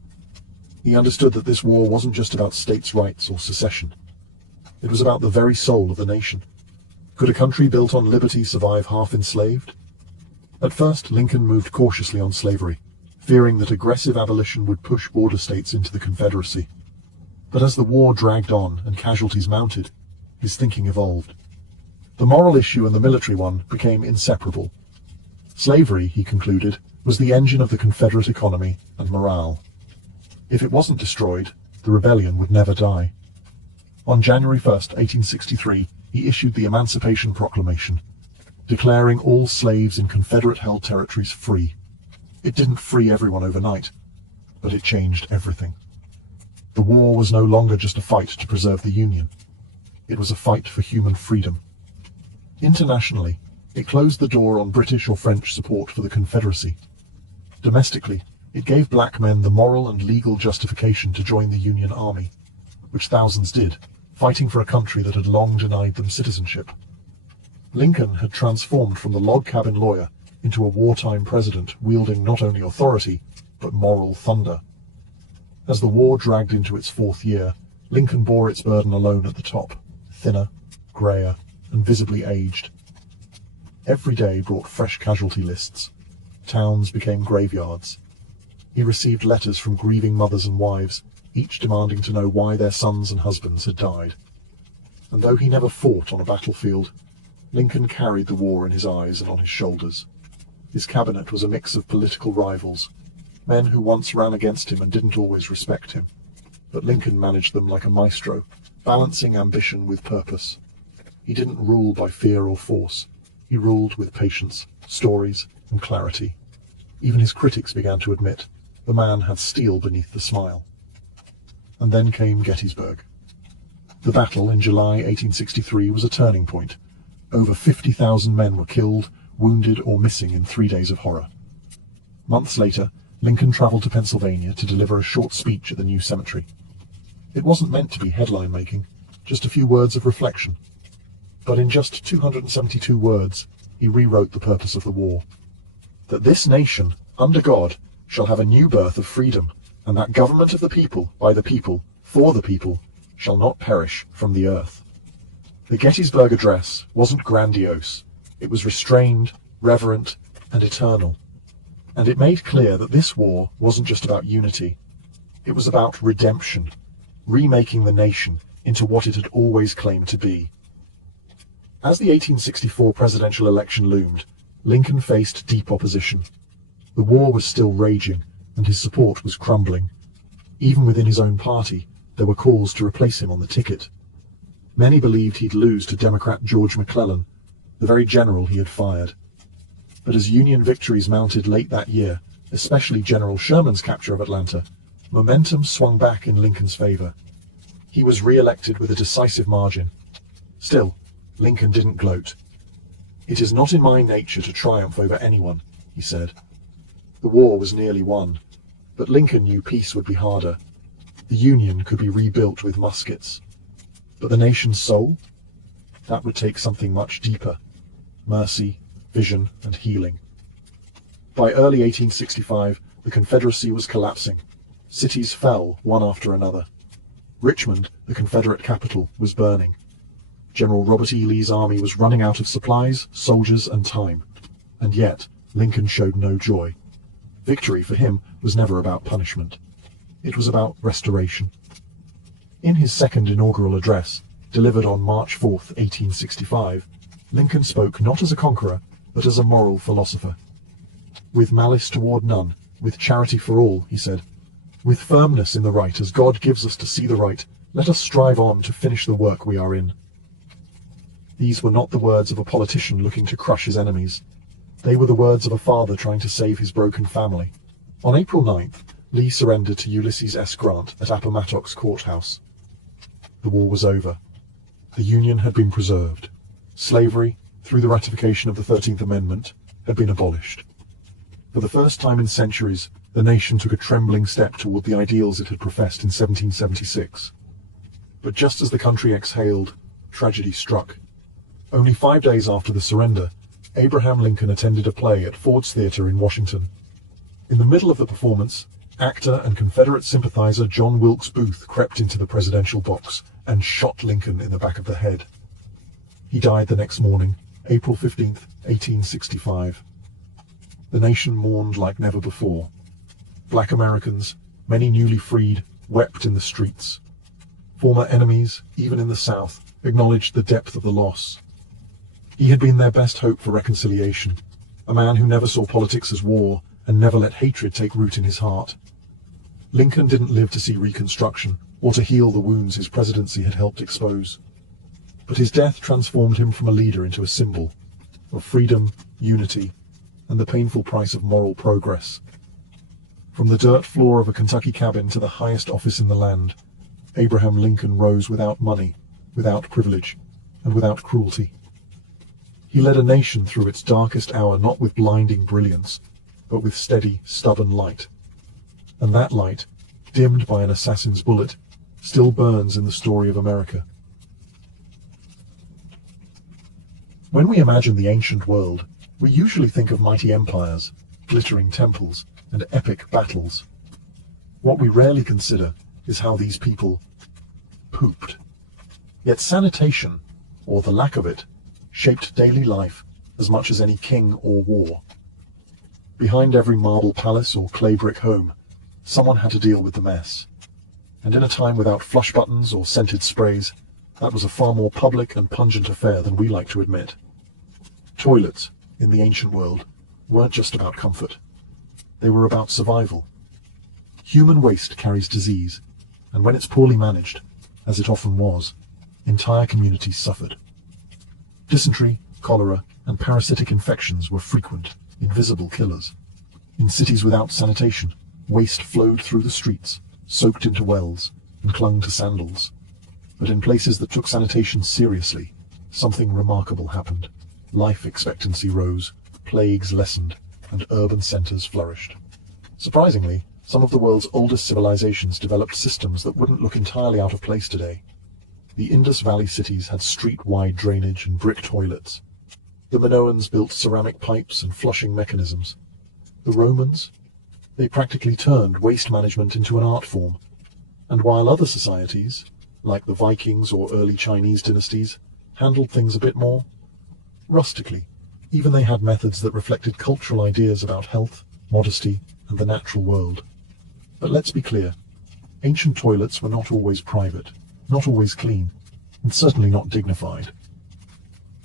He understood that this war wasn't just about states' rights or secession. It was about the very soul of the nation. Could a country built on liberty survive half enslaved? At first, Lincoln moved cautiously on slavery, fearing that aggressive abolition would push border states into the Confederacy. But as the war dragged on and casualties mounted, his thinking evolved. The moral issue and the military one became inseparable. Slavery, he concluded, was the engine of the Confederate economy and morale. If it wasn't destroyed, the rebellion would never die. On January 1, 1863, he issued the Emancipation Proclamation, declaring all slaves in Confederate-held territories free. It didn't free everyone overnight, but it changed everything. The war was no longer just a fight to preserve the Union. It was a fight for human freedom. Internationally, it closed the door on British or French support for the Confederacy. Domestically, it gave black men the moral and legal justification to join the Union Army, which thousands did, fighting for a country that had long denied them citizenship. Lincoln had transformed from the log cabin lawyer into a wartime president wielding not only authority, but moral thunder. As the war dragged into its 4th year, Lincoln bore its burden alone at the top, thinner, greyer, and visibly aged. Every day brought fresh casualty lists. Towns became graveyards. He received letters from grieving mothers and wives, each demanding to know why their sons and husbands had died. And though he never fought on a battlefield, Lincoln carried the war in his eyes and on his shoulders. His cabinet was a mix of political rivals, men who once ran against him and didn't always respect him. But Lincoln managed them like a maestro, balancing ambition with purpose. He didn't rule by fear or force. He ruled with patience, stories, and clarity. Even his critics began to admit the man had steel beneath the smile. And then came Gettysburg. The battle in July 1863 was a turning point. Over 50,000 men were killed, wounded, or missing in 3 days of horror. Months later, Lincoln traveled to Pennsylvania to deliver a short speech at the new cemetery. It wasn't meant to be headline-making, just a few words of reflection. But in just 272 words, he rewrote the purpose of the war. That this nation, under God, shall have a new birth of freedom, and that government of the people, by the people, for the people, shall not perish from the earth. The Gettysburg Address wasn't grandiose. It was restrained, reverent, and eternal. And it made clear that this war wasn't just about unity. It was about redemption, remaking the nation into what it had always claimed to be. As the 1864 presidential election loomed, Lincoln faced deep opposition. The war was still raging, and his support was crumbling. Even within his own party, there were calls to replace him on the ticket. Many believed he'd lose to Democrat George McClellan, the very general he had fired. But as Union victories mounted late that year, especially General Sherman's capture of Atlanta, momentum swung back in Lincoln's favor. He was re-elected with a decisive margin. Still, Lincoln didn't gloat. "It is not in my nature to triumph over anyone," he said. The war was nearly won, but Lincoln knew peace would be harder. The Union could be rebuilt with muskets. But the nation's soul? That would take something much deeper. Mercy, vision, and healing. By early 1865, the Confederacy was collapsing. Cities fell one after another. Richmond, the Confederate capital, was burning. General Robert E. Lee's army was running out of supplies, soldiers, and time. And yet, Lincoln showed no joy. Victory for him was never about punishment. It was about restoration. In his second inaugural address, delivered on March 4, 1865, Lincoln spoke not as a conqueror, but as a moral philosopher. "With malice toward none, with charity for all," he said. "With firmness in the right, as God gives us to see the right, let us strive on to finish the work we are in." These were not the words of a politician looking to crush his enemies. They were the words of a father trying to save his broken family. On April 9th, Lee surrendered to Ulysses S. Grant at Appomattox Courthouse. The war was over. The Union had been preserved. Slavery, through the ratification of the 13th Amendment, had been abolished. For the first time in centuries, the nation took a trembling step toward the ideals it had professed in 1776. But just as the country exhaled, tragedy struck. Only 5 days after the surrender, Abraham Lincoln attended a play at Ford's Theater in Washington. In the middle of the performance, actor and Confederate sympathizer John Wilkes Booth crept into the presidential box and shot Lincoln in the back of the head. He died the next morning, April 15, 1865. The nation mourned like never before. Black Americans, many newly freed, wept in the streets. Former enemies, even in the South, acknowledged the depth of the loss. He had been their best hope for reconciliation, a man who never saw politics as war and never let hatred take root in his heart. Lincoln didn't live to see Reconstruction or to heal the wounds his presidency had helped expose. But his death transformed him from a leader into a symbol of freedom, unity, and the painful price of moral progress. From the dirt floor of a Kentucky cabin to the highest office in the land, Abraham Lincoln rose without money, without privilege, and without cruelty. He led a nation through its darkest hour not with blinding brilliance, but with steady, stubborn light. And that light, dimmed by an assassin's bullet, still burns in the story of America. When we imagine the ancient world, we usually think of mighty empires, glittering temples, and epic battles. What we rarely consider is how these people pooped. Yet sanitation, or the lack of it, shaped daily life as much as any king or war. Behind every marble palace or clay brick home, someone had to deal with the mess. And in a time without flush buttons or scented sprays, that was a far more public and pungent affair than we like to admit. Toilets, in the ancient world, weren't just about comfort. They were about survival. Human waste carries disease, and when it's poorly managed, as it often was, entire communities suffered. Dysentery, cholera, and parasitic infections were frequent, invisible killers. In cities without sanitation, waste flowed through the streets, soaked into wells, and clung to sandals. But in places that took sanitation seriously, something remarkable happened. Life expectancy rose, plagues lessened, and urban centers flourished. Surprisingly, some of the world's oldest civilizations developed systems that wouldn't look entirely out of place today. the Indus Valley cities had street-wide drainage and brick toilets. The Minoans built ceramic pipes and flushing mechanisms. The Romans, they practically turned waste management into an art form. And while other societies, like the Vikings or early Chinese dynasties, handled things a bit more rustically, even they had methods that reflected cultural ideas about health, modesty, and the natural world. But let's be clear, ancient toilets were not always private, not always clean, and certainly not dignified.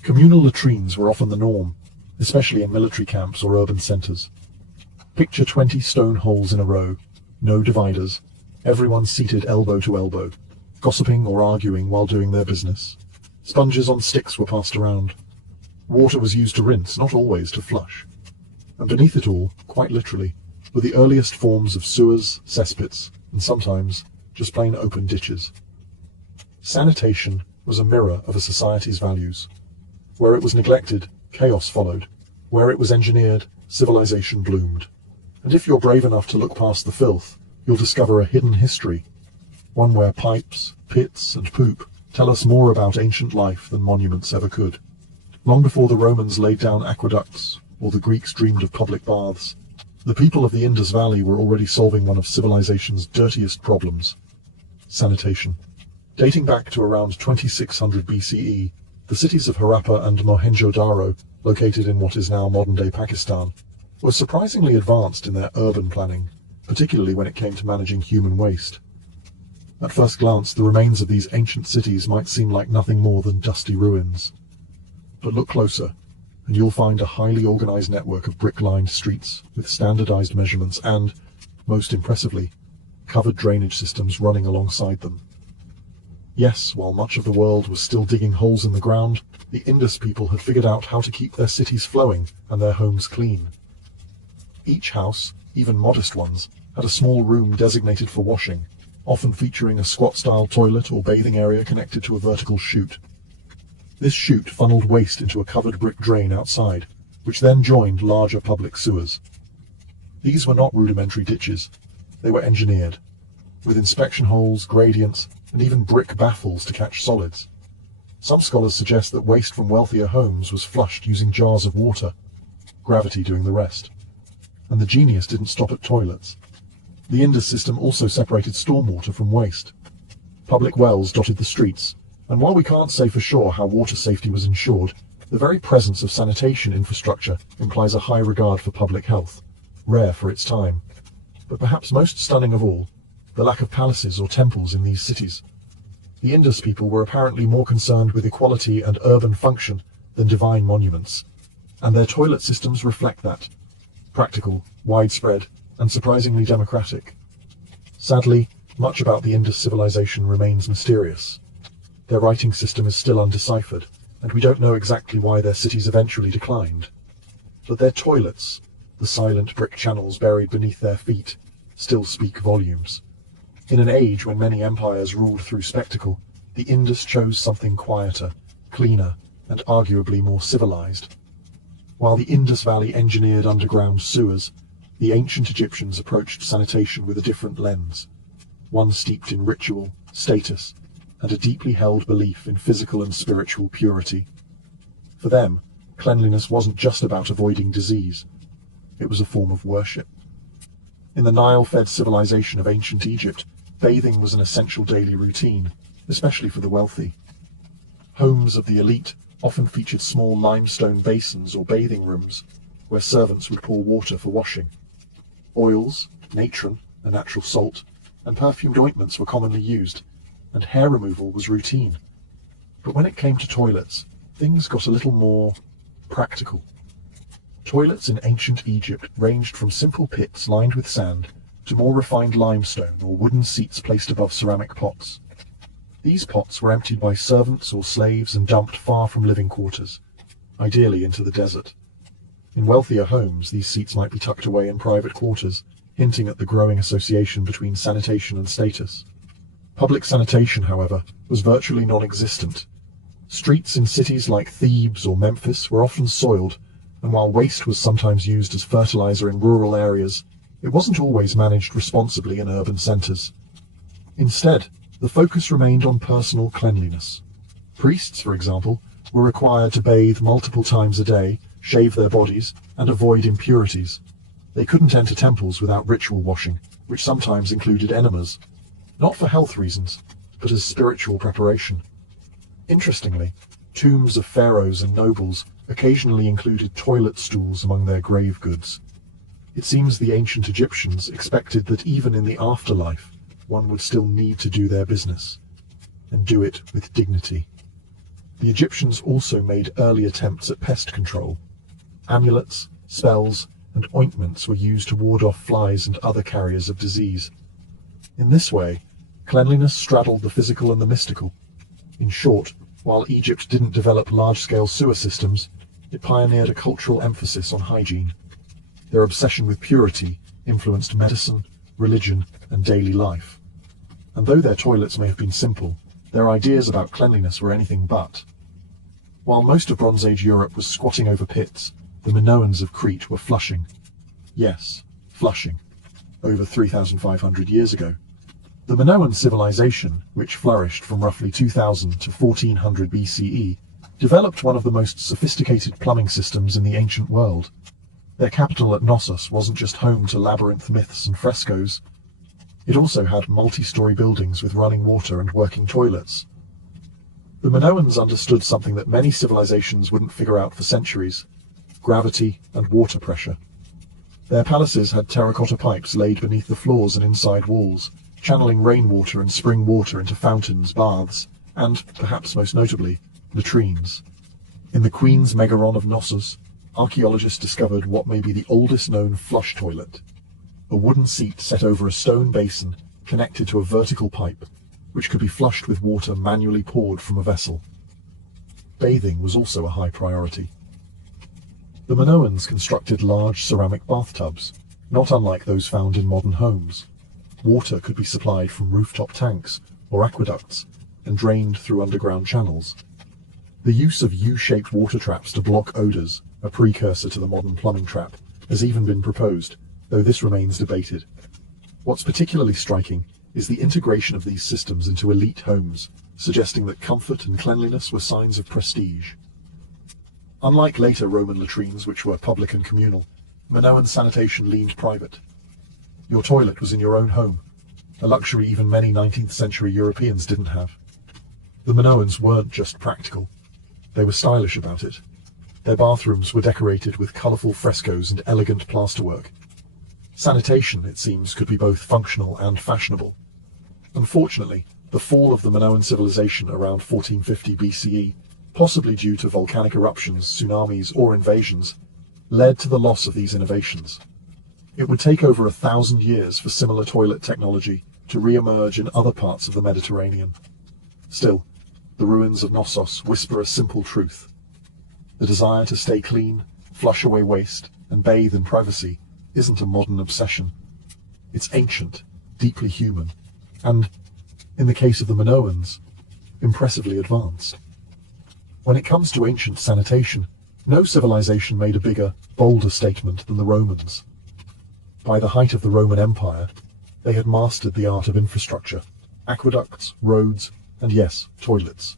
Communal latrines were often the norm, especially in military camps or urban centres. Picture 20 stone holes in a row, no dividers, everyone seated elbow to elbow, gossiping or arguing while doing their business. Sponges on sticks were passed around. Water was used to rinse, not always to flush. And beneath it all, quite literally, were the earliest forms of sewers, cesspits, and sometimes just plain open ditches. Sanitation was a mirror of a society's values. Where it was neglected, chaos followed. Where it was engineered, civilization bloomed. And if you're brave enough to look past the filth, you'll discover a hidden history, one where pipes, pits, and poop tell us more about ancient life than monuments ever could. Long before the Romans laid down aqueducts, or the Greeks dreamed of public baths, the people of the Indus Valley were already solving one of civilization's dirtiest problems: sanitation. Dating back to around 2600 BCE, the cities of Harappa and Mohenjo-Daro, located in what is now modern-day Pakistan, were surprisingly advanced in their urban planning, particularly when it came to managing human waste. At first glance, the remains of these ancient cities might seem like nothing more than dusty ruins. But look closer, and you'll find a highly organized network of brick-lined streets with standardized measurements and, most impressively, covered drainage systems running alongside them. Yes, while much of the world was still digging holes in the ground, the Indus people had figured out how to keep their cities flowing and their homes clean. Each house, even modest ones, had a small room designated for washing, often featuring a squat-style toilet or bathing area connected to a vertical chute. This chute funneled waste into a covered brick drain outside, which then joined larger public sewers. These were not rudimentary ditches. They were engineered, with inspection holes, gradients, and even brick baffles to catch solids. Some scholars suggest that waste from wealthier homes was flushed using jars of water, gravity doing the rest. And the genius didn't stop at toilets. The Indus system also separated stormwater from waste. Public wells dotted the streets, and while we can't say for sure how water safety was ensured, the very presence of sanitation infrastructure implies a high regard for public health, rare for its time. But perhaps most stunning of all, the lack of palaces or temples in these cities. The Indus people were apparently more concerned with equality and urban function than divine monuments, and their toilet systems reflect that. Practical, widespread, and surprisingly democratic. Sadly, much about the Indus civilization remains mysterious. Their writing system is still undeciphered, and we don't know exactly why their cities eventually declined. But their toilets, the silent brick channels buried beneath their feet, still speak volumes. In an age when many empires ruled through spectacle, the Indus chose something quieter, cleaner, and arguably more civilized. While the Indus Valley engineered underground sewers, the ancient Egyptians approached sanitation with a different lens, one steeped in ritual, status, and a deeply held belief in physical and spiritual purity. For them, cleanliness wasn't just about avoiding disease. It was a form of worship. In the Nile-fed civilization of ancient Egypt, bathing was an essential daily routine, especially for the wealthy. Homes of the elite often featured small limestone basins or bathing rooms, where servants would pour water for washing. Oils, natron, a natural salt, and perfumed ointments were commonly used, and hair removal was routine. But when it came to toilets, things got a little more practical. Toilets in ancient Egypt ranged from simple pits lined with sand to more refined limestone or wooden seats placed above ceramic pots. These pots were emptied by servants or slaves and dumped far from living quarters, ideally into the desert. In wealthier homes, these seats might be tucked away in private quarters, hinting at the growing association between sanitation and status. Public sanitation, however, was virtually non-existent. Streets in cities like Thebes or Memphis were often soiled, and while waste was sometimes used as fertilizer in rural areas, it wasn't always managed responsibly in urban centers. Instead, the focus remained on personal cleanliness. Priests, for example, were required to bathe multiple times a day, shave their bodies, and avoid impurities. They couldn't enter temples without ritual washing, which sometimes included enemas, not for health reasons, but as spiritual preparation. Interestingly, tombs of pharaohs and nobles occasionally included toilet stools among their grave goods. It seems the ancient Egyptians expected that even in the afterlife, one would still need to do their business, and do it with dignity. The Egyptians also made early attempts at pest control. Amulets, spells, and ointments were used to ward off flies and other carriers of disease. In this way, cleanliness straddled the physical and the mystical. In short, while Egypt didn't develop large-scale sewer systems, it pioneered a cultural emphasis on hygiene. Their obsession with purity influenced medicine, religion, and daily life. And though their toilets may have been simple, their ideas about cleanliness were anything but. While most of Bronze Age Europe was squatting over pits, the Minoans of Crete were flushing. Yes, flushing. Over 3,500 years ago. The Minoan civilization, which flourished from roughly 2000 to 1400 BCE, developed one of the most sophisticated plumbing systems in the ancient world. Their capital at Knossos wasn't just home to labyrinth myths and frescoes. It also had multi-story buildings with running water and working toilets. The Minoans understood something that many civilizations wouldn't figure out for centuries: gravity and water pressure. Their palaces had terracotta pipes laid beneath the floors and inside walls, channeling rainwater and spring water into fountains, baths, and, perhaps most notably, latrines. In the Queen's Megaron of Knossos, archaeologists discovered what may be the oldest known flush toilet: a wooden seat set over a stone basin connected to a vertical pipe, which could be flushed with water manually poured from a vessel. Bathing was also a high priority. The Minoans constructed large ceramic bathtubs, not unlike those found in modern homes. Water could be supplied from rooftop tanks or aqueducts and drained through underground channels. The use of U-shaped water traps to block odors, a precursor to the modern plumbing trap, has even been proposed, though this remains debated. What's particularly striking is the integration of these systems into elite homes, suggesting that comfort and cleanliness were signs of prestige. Unlike later Roman latrines, which were public and communal, Minoan sanitation leaned private. Your toilet was in your own home, a luxury even many 19th century Europeans didn't have. The Minoans weren't just practical, they were stylish about it. Their bathrooms were decorated with colourful frescoes and elegant plasterwork. Sanitation, it seems, could be both functional and fashionable. Unfortunately, the fall of the Minoan civilization around 1450 BCE, possibly due to volcanic eruptions, tsunamis, or invasions, led to the loss of these innovations. It would take over 1,000 years for similar toilet technology to re-emerge in other parts of the Mediterranean. Still, the ruins of Knossos whisper a simple truth. The desire to stay clean, flush away waste, and bathe in privacy isn't a modern obsession. It's ancient, deeply human, and, in the case of the Minoans, impressively advanced. When it comes to ancient sanitation, no civilization made a bigger, bolder statement than the Romans. By the height of the Roman Empire, they had mastered the art of infrastructure: aqueducts, roads, and yes, toilets.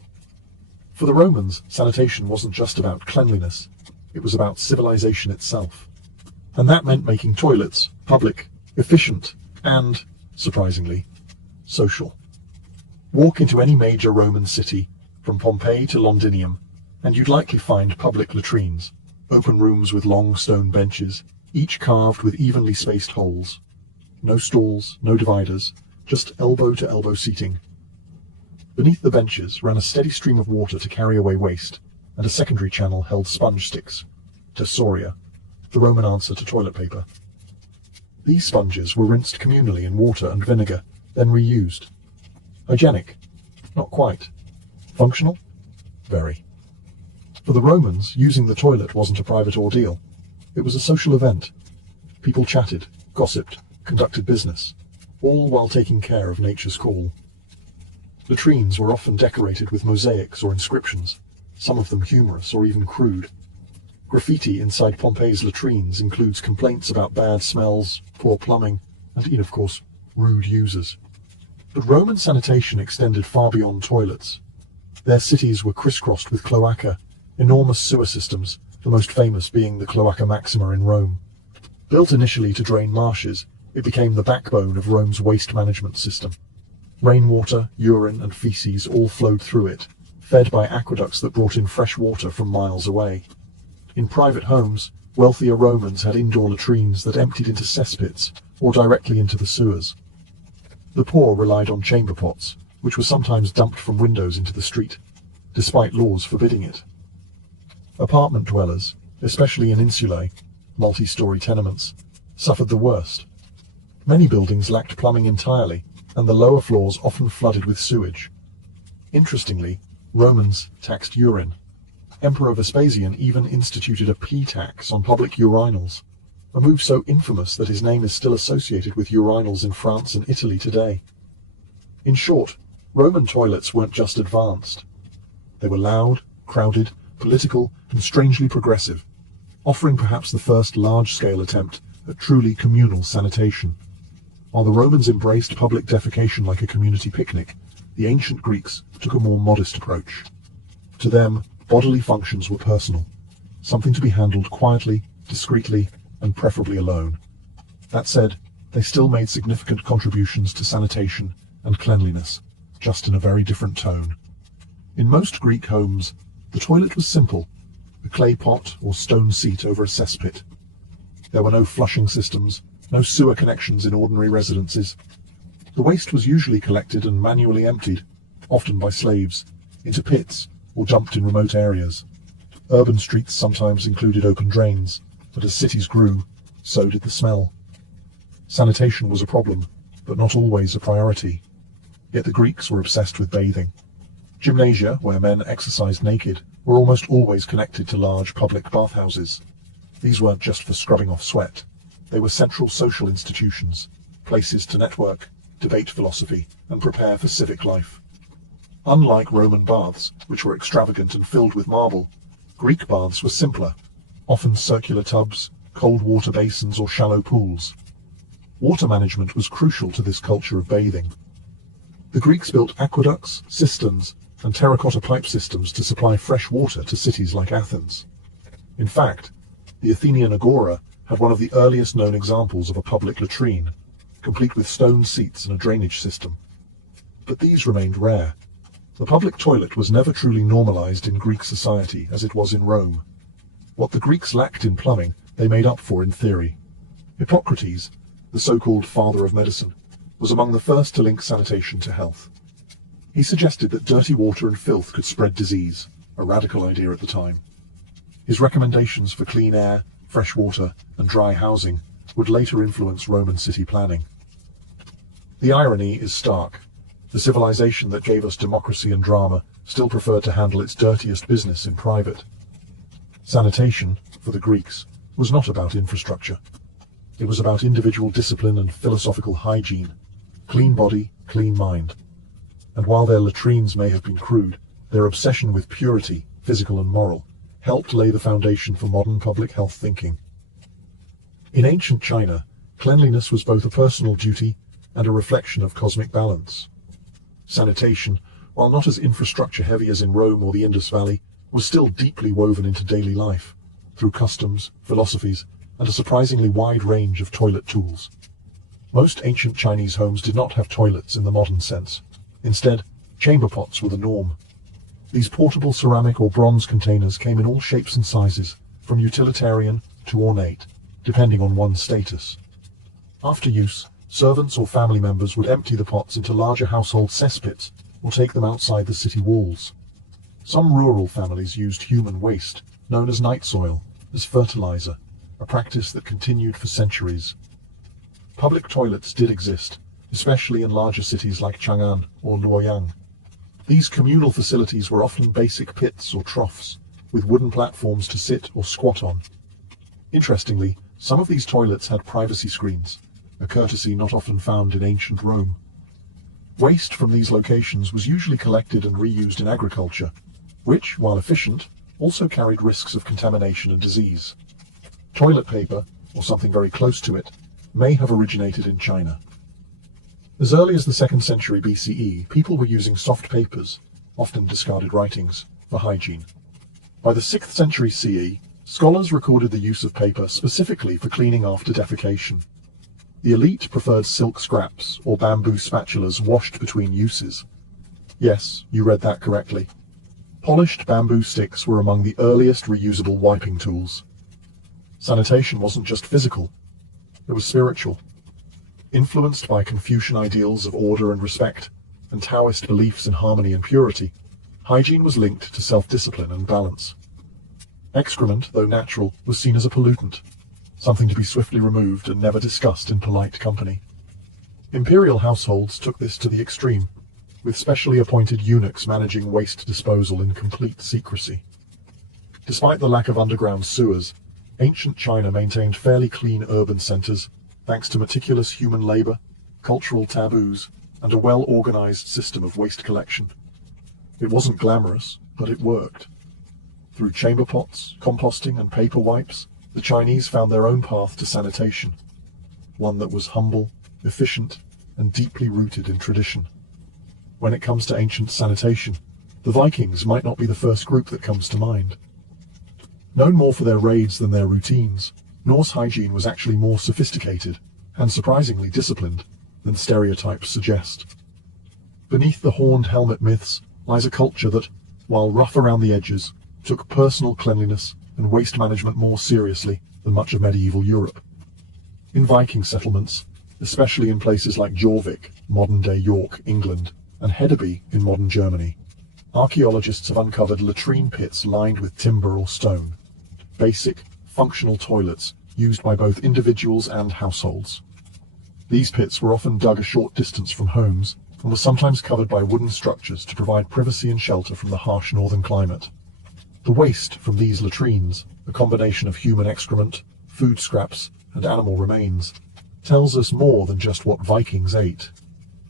For the Romans, sanitation wasn't just about cleanliness, it was about civilization itself. And that meant making toilets public, efficient, and, surprisingly, social. Walk into any major Roman city, from Pompeii to Londinium, and you'd likely find public latrines, open rooms with long stone benches, each carved with evenly spaced holes. No stalls, no dividers, just elbow-to-elbow seating. Beneath the benches ran a steady stream of water to carry away waste, and a secondary channel held sponge sticks, tessoria, the Roman answer to toilet paper. These sponges were rinsed communally in water and vinegar, then reused. Hygienic? Not quite. Functional? Very. For the Romans, using the toilet wasn't a private ordeal. It was a social event. People chatted, gossiped, conducted business, all while taking care of nature's call. Latrines were often decorated with mosaics or inscriptions, some of them humorous or even crude. Graffiti inside Pompeii's latrines includes complaints about bad smells, poor plumbing, and, of course, rude users. But Roman sanitation extended far beyond toilets. Their cities were crisscrossed with cloaca, enormous sewer systems, the most famous being the Cloaca Maxima in Rome. Built initially to drain marshes, it became the backbone of Rome's waste management system. Rainwater, urine, and feces all flowed through it, fed by aqueducts that brought in fresh water from miles away. In private homes, wealthier Romans had indoor latrines that emptied into cesspits or directly into the sewers. The poor relied on chamber pots, which were sometimes dumped from windows into the street, despite laws forbidding it. Apartment dwellers, especially in insulae, multi-story tenements, suffered the worst. Many buildings lacked plumbing entirely, and the lower floors often flooded with sewage. Interestingly, Romans taxed urine. Emperor Vespasian even instituted a pee tax on public urinals, a move so infamous that his name is still associated with urinals in France and Italy today. In short, Roman toilets weren't just advanced. They were loud, crowded, political, and strangely progressive, offering perhaps the first large-scale attempt at truly communal sanitation. While the Romans embraced public defecation like a community picnic, the ancient Greeks took a more modest approach. To them, bodily functions were personal, something to be handled quietly, discreetly, and preferably alone. That said, they still made significant contributions to sanitation and cleanliness, just in a very different tone. In most Greek homes, the toilet was simple, a clay pot or stone seat over a cesspit. There were no flushing systems, no sewer connections in ordinary residences. The waste was usually collected and manually emptied, often by slaves, into pits or dumped in remote areas. Urban streets sometimes included open drains, but as cities grew, so did the smell. Sanitation was a problem, but not always a priority. Yet the Greeks were obsessed with bathing. Gymnasia, where men exercised naked, were almost always connected to large public bathhouses. These weren't just for scrubbing off sweat. They were central social institutions, places to network, debate philosophy, and prepare for civic life. Unlike Roman baths, which were extravagant and filled with marble, Greek baths were simpler, often circular tubs, cold water basins, or shallow pools. Water management was crucial to this culture of bathing. The Greeks built aqueducts, cisterns, and terracotta pipe systems to supply fresh water to cities like Athens. In fact, the Athenian agora had one of the earliest known examples of a public latrine, complete with stone seats and a drainage system. But these remained rare. The public toilet was never truly normalized in Greek society as it was in Rome. What the Greeks lacked in plumbing, they made up for in theory. Hippocrates, the so-called father of medicine, was among the first to link sanitation to health. He suggested that dirty water and filth could spread disease, a radical idea at the time. His recommendations for clean air, fresh water, and dry housing would later influence Roman city planning. The irony is stark. The civilization that gave us democracy and drama still preferred to handle its dirtiest business in private. Sanitation, for the Greeks, was not about infrastructure. It was about individual discipline and philosophical hygiene. Clean body, clean mind. And while their latrines may have been crude, their obsession with purity, physical and moral, helped lay the foundation for modern public health thinking. In ancient China, cleanliness was both a personal duty and a reflection of cosmic balance. Sanitation, while not as infrastructure-heavy as in Rome or the Indus Valley, was still deeply woven into daily life, through customs, philosophies, and a surprisingly wide range of toilet tools. Most ancient Chinese homes did not have toilets in the modern sense. Instead, chamber pots were the norm. These portable ceramic or bronze containers came in all shapes and sizes, from utilitarian to ornate, depending on one's status. After use, servants or family members would empty the pots into larger household cesspits or take them outside the city walls. Some rural families used human waste, known as night soil, as fertilizer, a practice that continued for centuries. Public toilets did exist, especially in larger cities like Chang'an or Luoyang. These communal facilities were often basic pits or troughs, with wooden platforms to sit or squat on. Interestingly, some of these toilets had privacy screens, a courtesy not often found in ancient Rome. Waste from these locations was usually collected and reused in agriculture, which, while efficient, also carried risks of contamination and disease. Toilet paper, or something very close to it, may have originated in China. As early as the 2nd century BCE, people were using soft papers, often discarded writings, for hygiene. By the 6th century CE, scholars recorded the use of paper specifically for cleaning after defecation. The elite preferred silk scraps or bamboo spatulas washed between uses. Yes, you read that correctly. Polished bamboo sticks were among the earliest reusable wiping tools. Sanitation wasn't just physical, it was spiritual. Influenced by Confucian ideals of order and respect, and Taoist beliefs in harmony and purity, hygiene was linked to self-discipline and balance. Excrement, though natural, was seen as a pollutant, something to be swiftly removed and never discussed in polite company. Imperial households took this to the extreme, with specially appointed eunuchs managing waste disposal in complete secrecy. Despite the lack of underground sewers, ancient China maintained fairly clean urban centers thanks to meticulous human labor, cultural taboos, and a well-organized system of waste collection. It wasn't glamorous, but it worked. Through chamber pots, composting, and paper wipes, the Chinese found their own path to sanitation, one that was humble, efficient, and deeply rooted in tradition. When it comes to ancient sanitation, the Vikings might not be the first group that comes to mind. Known more for their raids than their routines, Norse hygiene was actually more sophisticated and surprisingly disciplined than stereotypes suggest. Beneath the horned helmet myths lies a culture that, while rough around the edges, took personal cleanliness and waste management more seriously than much of medieval Europe. In Viking settlements, especially in places like Jorvik, modern-day York, England, and Hedeby in modern Germany, archaeologists have uncovered latrine pits lined with timber or stone, basic, functional toilets used by both individuals and households. These pits were often dug a short distance from homes and were sometimes covered by wooden structures to provide privacy and shelter from the harsh northern climate. The waste from these latrines, a combination of human excrement, food scraps, and animal remains, tells us more than just what Vikings ate.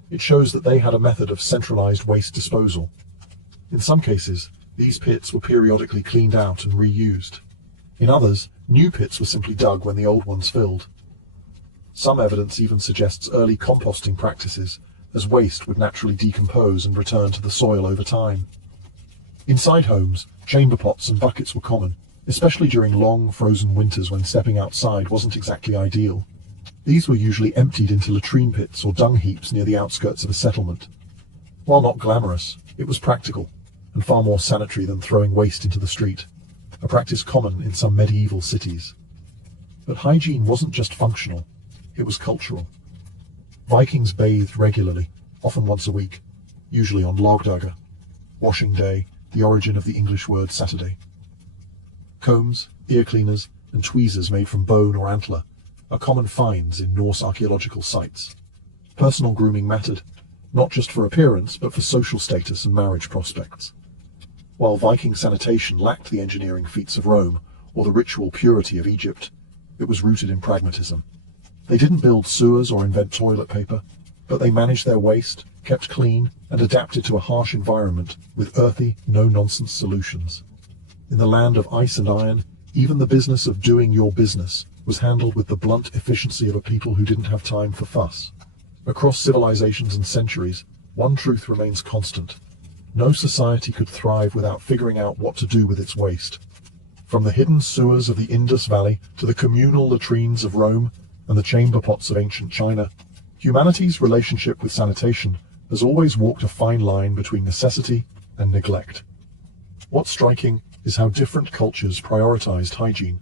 It shows that they had a method of centralized waste disposal. In some cases, these pits were periodically cleaned out and reused. In others, new pits were simply dug when the old ones filled. Some evidence even suggests early composting practices, as waste would naturally decompose and return to the soil over time. Inside homes, chamber pots and buckets were common, especially during long, frozen winters when stepping outside wasn't exactly ideal. These were usually emptied into latrine pits or dung heaps near the outskirts of a settlement. While not glamorous, it was practical, and far more sanitary than throwing waste into the street, a practice common in some medieval cities. But hygiene wasn't just functional, it was cultural. Vikings bathed regularly, often once a week, usually on Lagdaga, washing day, the origin of the English word Saturday. Combs, ear cleaners, and tweezers made from bone or antler are common finds in Norse archaeological sites. Personal grooming mattered, not just for appearance, but for social status and marriage prospects. While Viking sanitation lacked the engineering feats of Rome or the ritual purity of Egypt, it was rooted in pragmatism. They didn't build sewers or invent toilet paper, but they managed their waste, kept clean, and adapted to a harsh environment with earthy, no-nonsense solutions. In the land of ice and iron, even the business of doing your business was handled with the blunt efficiency of a people who didn't have time for fuss. Across civilizations and centuries, one truth remains constant. No society could thrive without figuring out what to do with its waste. From the hidden sewers of the Indus Valley to the communal latrines of Rome and the chamber pots of ancient China, humanity's relationship with sanitation has always walked a fine line between necessity and neglect. What's striking is how different cultures prioritized hygiene.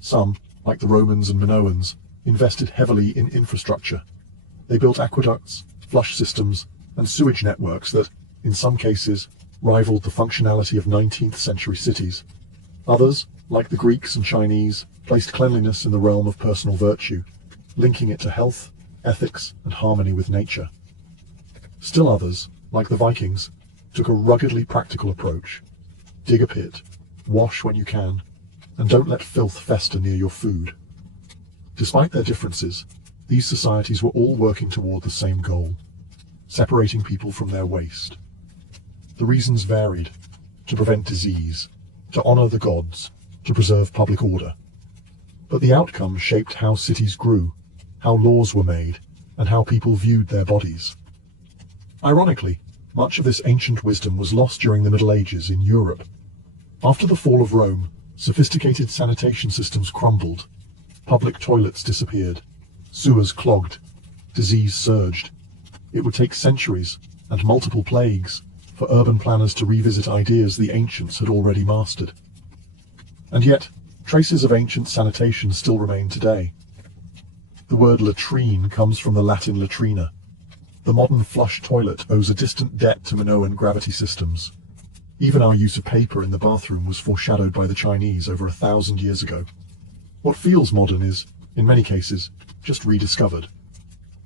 Some, like the Romans and Minoans, invested heavily in infrastructure. They built aqueducts, flush systems, and sewage networks that, in some cases, rivaled the functionality of 19th century cities. Others, like the Greeks and Chinese, placed cleanliness in the realm of personal virtue, linking it to health, ethics, and harmony with nature. Still others, like the Vikings, took a ruggedly practical approach. Dig a pit, wash when you can, and don't let filth fester near your food. Despite their differences, these societies were all working toward the same goal: separating people from their waste. The reasons varied: to prevent disease, to honor the gods, to preserve public order. But the outcome shaped how cities grew, how laws were made, and how people viewed their bodies. Ironically, much of this ancient wisdom was lost during the Middle Ages in Europe. After the fall of Rome, sophisticated sanitation systems crumbled, public toilets disappeared, sewers clogged, disease surged. It would take centuries and multiple plagues for urban planners to revisit ideas the ancients had already mastered. And yet, traces of ancient sanitation still remain today. The word latrine comes from the Latin latrina. The modern flush toilet owes a distant debt to Minoan gravity systems. Even our use of paper in the bathroom was foreshadowed by the Chinese over 1,000 years ago. What feels modern is, in many cases, just rediscovered.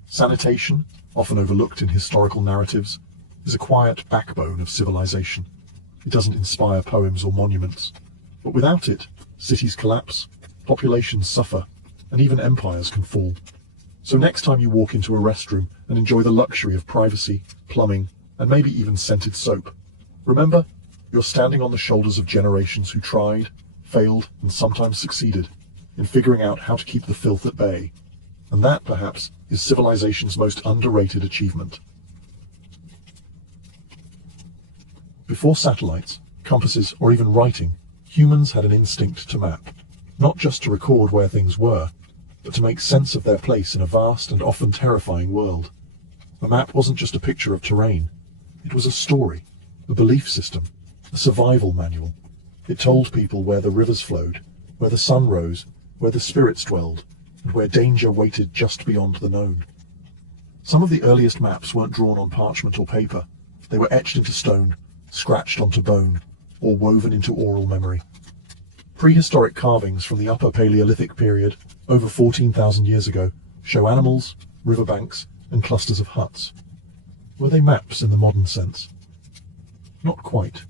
Sanitation, often overlooked in historical narratives, is a quiet backbone of civilization. It doesn't inspire poems or monuments, but without it, cities collapse, populations suffer, and even empires can fall. So next time you walk into a restroom and enjoy the luxury of privacy, plumbing, and maybe even scented soap, remember, you're standing on the shoulders of generations who tried, failed, and sometimes succeeded in figuring out how to keep the filth at bay. And that, perhaps, is civilization's most underrated achievement. Before satellites, compasses, or even writing, humans had an instinct to map, not just to record where things were, but to make sense of their place in a vast and often terrifying world. A map wasn't just a picture of terrain. It was a story, a belief system, a survival manual. It told people where the rivers flowed, where the sun rose, where the spirits dwelled, and where danger waited just beyond the known. Some of the earliest maps weren't drawn on parchment or paper. They were etched into stone, scratched onto bone, or woven into oral memory. Prehistoric carvings from the Upper Paleolithic period, over 14,000 years ago, show animals, riverbanks, and clusters of huts. Were they maps in the modern sense? Not quite,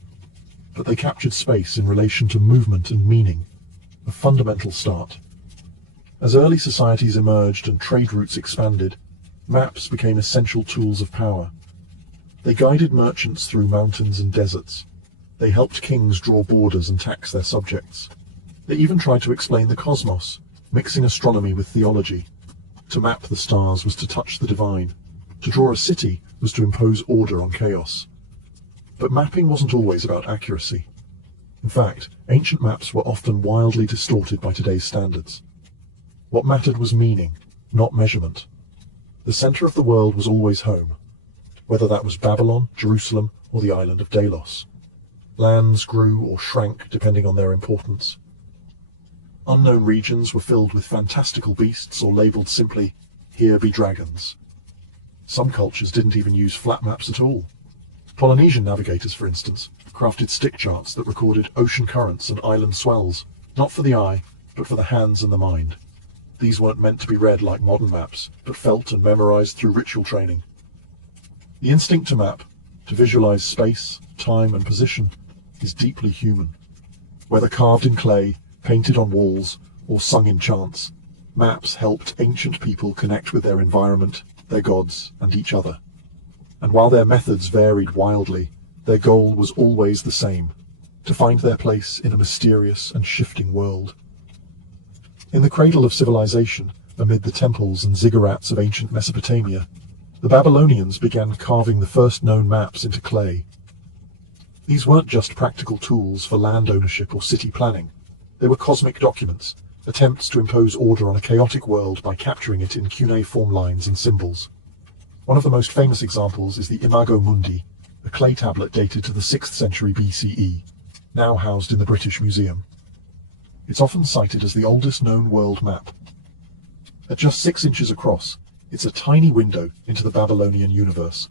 but they captured space in relation to movement and meaning, a fundamental start. As early societies emerged and trade routes expanded, maps became essential tools of power. They guided merchants through mountains and deserts. They helped kings draw borders and tax their subjects. They even tried to explain the cosmos, mixing astronomy with theology. To map the stars was to touch the divine. To draw a city was to impose order on chaos. But mapping wasn't always about accuracy. In fact, ancient maps were often wildly distorted by today's standards. What mattered was meaning, not measurement. The center of the world was always home, whether that was Babylon, Jerusalem, or the island of Delos. Lands grew or shrank depending on their importance. Unknown regions were filled with fantastical beasts or labeled simply, "Here be dragons." Some cultures didn't even use flat maps at all. Polynesian navigators, for instance, crafted stick charts that recorded ocean currents and island swells, not for the eye, but for the hands and the mind. These weren't meant to be read like modern maps, but felt and memorized through ritual training. The instinct to map, to visualize space, time, and position, is deeply human. Whether carved in clay, painted on walls, or sung in chants, maps helped ancient people connect with their environment, their gods, and each other. And while their methods varied wildly, their goal was always the same: to find their place in a mysterious and shifting world. In the cradle of civilization, amid the temples and ziggurats of ancient Mesopotamia, the Babylonians began carving the first known maps into clay. These weren't just practical tools for land ownership or city planning. They were cosmic documents, attempts to impose order on a chaotic world by capturing it in cuneiform lines and symbols. One of the most famous examples is the Imago Mundi, a clay tablet dated to the 6th century BCE, now housed in the British Museum. It's often cited as the oldest known world map. At just 6 inches across, it's a tiny window into the Babylonian universe.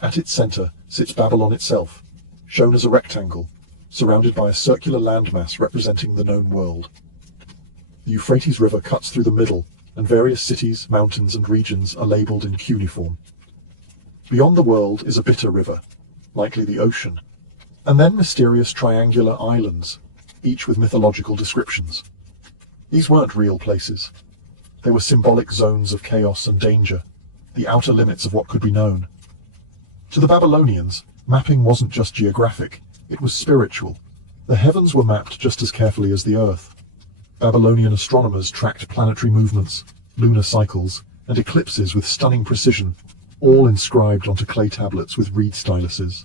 At its center sits Babylon itself, shown as a rectangle, surrounded by a circular landmass representing the known world. The Euphrates River cuts through the middle, and various cities, mountains, and regions are labeled in cuneiform. Beyond the world is a bitter river, likely the ocean, and then mysterious triangular islands, each with mythological descriptions. These weren't real places. They were symbolic zones of chaos and danger, the outer limits of what could be known. To the Babylonians, mapping wasn't just geographic, it was spiritual. The heavens were mapped just as carefully as the earth. Babylonian astronomers tracked planetary movements, lunar cycles, and eclipses with stunning precision, all inscribed onto clay tablets with reed styluses.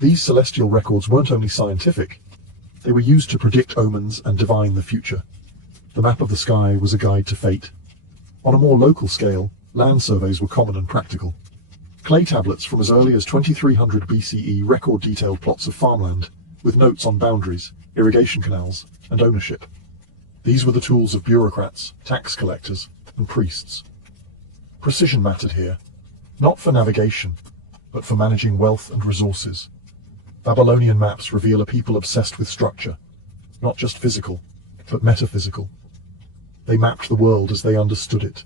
These celestial records weren't only scientific, they were used to predict omens and divine the future. The map of the sky was a guide to fate. On a more local scale, land surveys were common and practical. Clay tablets from as early as 2300 BCE record detailed plots of farmland, with notes on boundaries, irrigation canals, and ownership. These were the tools of bureaucrats, tax collectors, and priests. Precision mattered here, not for navigation, but for managing wealth and resources. Babylonian maps reveal a people obsessed with structure, not just physical, but metaphysical. They mapped the world as they understood it,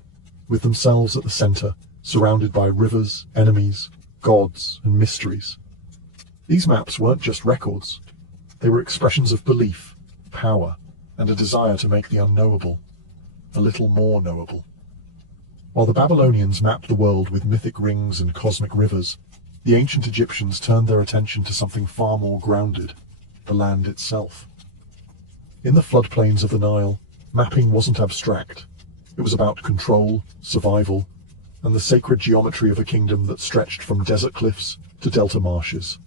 with themselves at the center, surrounded by rivers, enemies, gods, and mysteries. These maps weren't just records. They were expressions of belief, power, and a desire to make the unknowable a little more knowable. While the Babylonians mapped the world with mythic rings and cosmic rivers, the ancient Egyptians turned their attention to something far more grounded, the land itself. In the floodplains of the Nile, mapping wasn't abstract. It was about control, survival, and the sacred geometry of a kingdom that stretched from desert cliffs to delta marshes.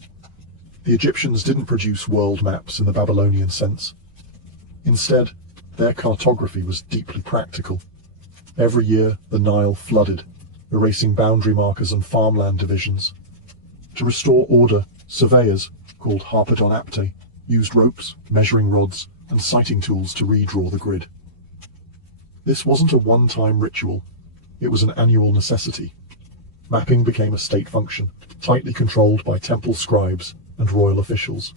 The Egyptians didn't produce world maps in the Babylonian sense. Instead, their cartography was deeply practical. Every year, the Nile flooded, erasing boundary markers and farmland divisions. To restore order, surveyors, called harpedonapte, used ropes, measuring rods, and sighting tools to redraw the grid. This wasn't a one-time ritual. It was an annual necessity. Mapping became a state function, tightly controlled by temple scribes and royal officials.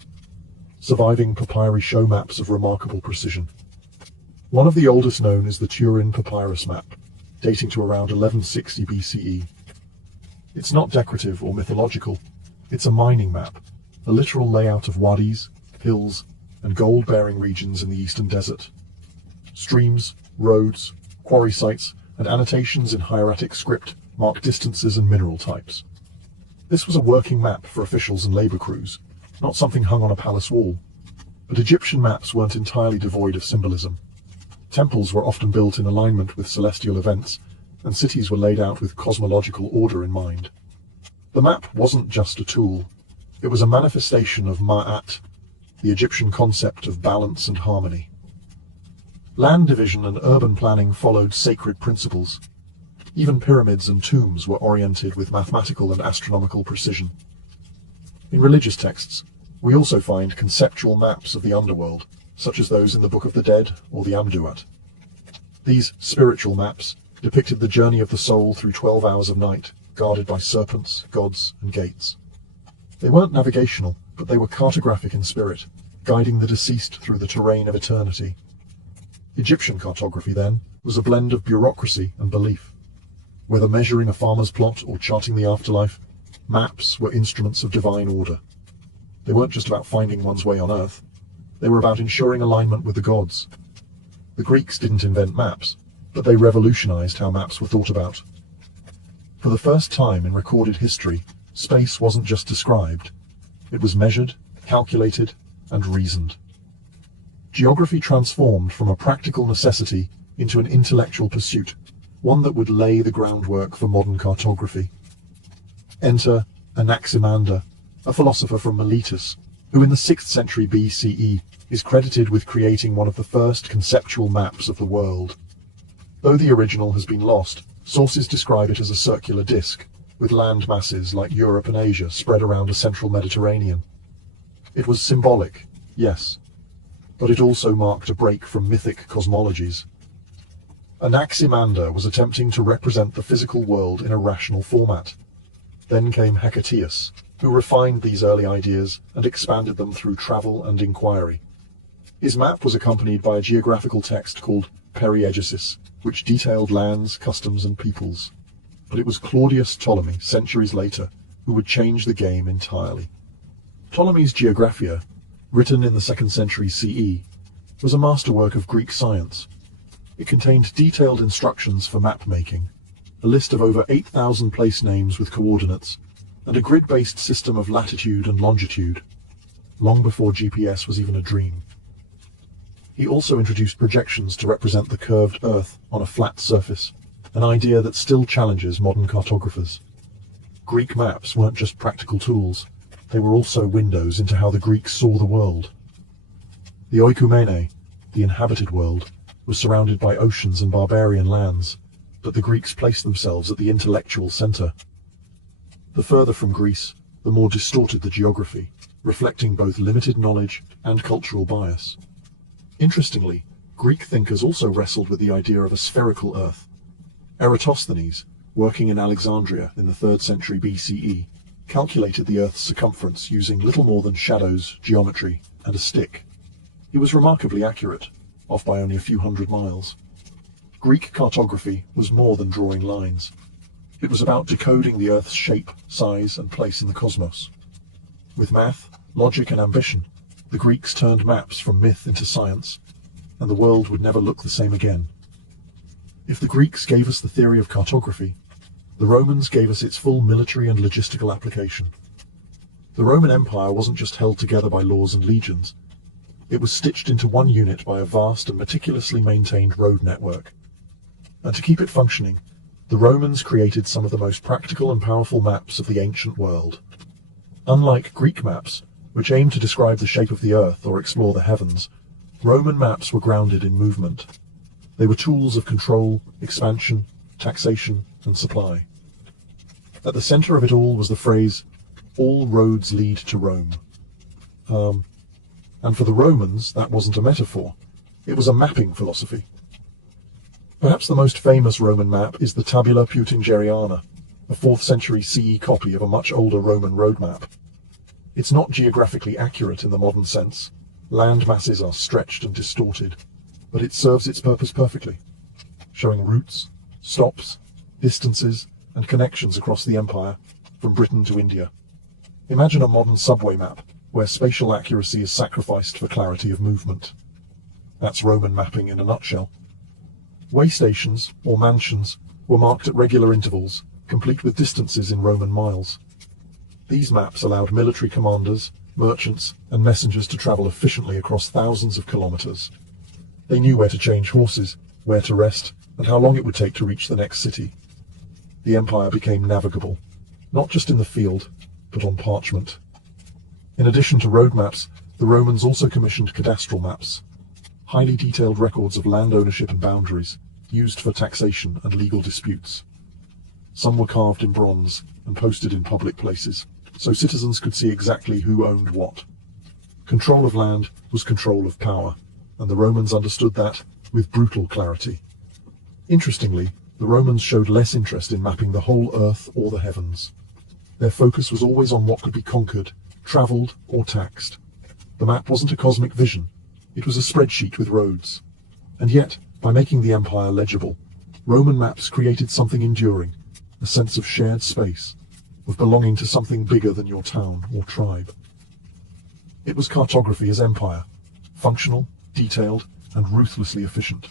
Surviving papyri show maps of remarkable precision. One of the oldest known is the Turin papyrus map, dating to around 1160 BCE. It's not decorative or mythological. It's a mining map, a literal layout of wadis, hills, and gold-bearing regions in the eastern desert. Streams, roads, quarry sites, and annotations in hieratic script mark distances and mineral types. This was a working map for officials and labor crews, not something hung on a palace wall. But Egyptian maps weren't entirely devoid of symbolism. Temples were often built in alignment with celestial events, and cities were laid out with cosmological order in mind. The map wasn't just a tool. It was a manifestation of Ma'at, the Egyptian concept of balance and harmony. Land division and urban planning followed sacred principles. Even pyramids and tombs were oriented with mathematical and astronomical precision. In religious texts, we also find conceptual maps of the underworld, such as those in the Book of the Dead or the Amduat. These spiritual maps depicted the journey of the soul through 12 hours of night, guarded by serpents, gods, and gates. They weren't navigational, but they were cartographic in spirit, guiding the deceased through the terrain of eternity. Egyptian cartography, then, was a blend of bureaucracy and belief. Whether measuring a farmer's plot or charting the afterlife, maps were instruments of divine order. They weren't just about finding one's way on Earth. They were about ensuring alignment with the gods. The Greeks didn't invent maps, but they revolutionized how maps were thought about. For the first time in recorded history, space wasn't just described. It was measured, calculated, and reasoned. Geography transformed from a practical necessity into an intellectual pursuit, one that would lay the groundwork for modern cartography. Enter Anaximander, a philosopher from Miletus, who in the 6th century BCE is credited with creating one of the first conceptual maps of the world. Though the original has been lost, sources describe it as a circular disk, with land masses like Europe and Asia spread around a central Mediterranean. It was symbolic, yes, but it also marked a break from mythic cosmologies. Anaximander was attempting to represent the physical world in a rational format. Then came Hecataeus, who refined these early ideas and expanded them through travel and inquiry. His map was accompanied by a geographical text called Periegesies, which detailed lands, customs, and peoples. But it was Claudius Ptolemy, centuries later, who would change the game entirely. Ptolemy's Geographia, written in the 2nd century CE, was a masterwork of Greek science. It contained detailed instructions for map-making, a list of over 8,000 place names with coordinates, and a grid-based system of latitude and longitude, long before GPS was even a dream. He also introduced projections to represent the curved Earth on a flat surface, an idea that still challenges modern cartographers. Greek maps weren't just practical tools, they were also windows into how the Greeks saw the world. The oikumene, the inhabited world, was surrounded by oceans and barbarian lands, but the Greeks placed themselves at the intellectual center. The further from Greece, the more distorted the geography, reflecting both limited knowledge and cultural bias. Interestingly, Greek thinkers also wrestled with the idea of a spherical Earth. Eratosthenes, working in Alexandria in the 3rd century BCE, calculated the Earth's circumference using little more than shadows, geometry, and a stick. He was remarkably accurate, off by only a few hundred miles. Greek cartography was more than drawing lines. It was about decoding the Earth's shape, size, and place in the cosmos. With math, logic, and ambition, the Greeks turned maps from myth into science, and the world would never look the same again. If the Greeks gave us the theory of cartography, the Romans gave us its full military and logistical application. The Roman Empire wasn't just held together by laws and legions. It was stitched into one unit by a vast and meticulously maintained road network. And to keep it functioning, the Romans created some of the most practical and powerful maps of the ancient world. Unlike Greek maps, which aimed to describe the shape of the Earth or explore the heavens, Roman maps were grounded in movement. They were tools of control, expansion, taxation, and supply. At the center of it all was the phrase, "All roads lead to Rome." And for the Romans, that wasn't a metaphor. It was a mapping philosophy. Perhaps the most famous Roman map is the Tabula Peutingeriana, a 4th century CE copy of a much older Roman road map. It's not geographically accurate in the modern sense. Land masses are stretched and distorted, but it serves its purpose perfectly, showing routes, stops, distances, and connections across the empire, from Britain to India. Imagine a modern subway map, where spatial accuracy is sacrificed for clarity of movement. That's Roman mapping in a nutshell. Way stations, or mansions, were marked at regular intervals, complete with distances in Roman miles. These maps allowed military commanders, merchants, and messengers to travel efficiently across thousands of kilometers. They knew where to change horses, where to rest, and how long it would take to reach the next city. The empire became navigable, not just in the field, but on parchment. In addition to road maps, the Romans also commissioned cadastral maps, highly detailed records of land ownership and boundaries, used for taxation and legal disputes. Some were carved in bronze and posted in public places, so citizens could see exactly who owned what. Control of land was control of power, and the Romans understood that with brutal clarity. Interestingly, the Romans showed less interest in mapping the whole earth or the heavens. Their focus was always on what could be conquered, travelled, or taxed. The map wasn't a cosmic vision, it was a spreadsheet with roads. And yet, by making the empire legible, Roman maps created something enduring, a sense of shared space, of belonging to something bigger than your town or tribe. It was cartography as empire, functional, detailed, and ruthlessly efficient.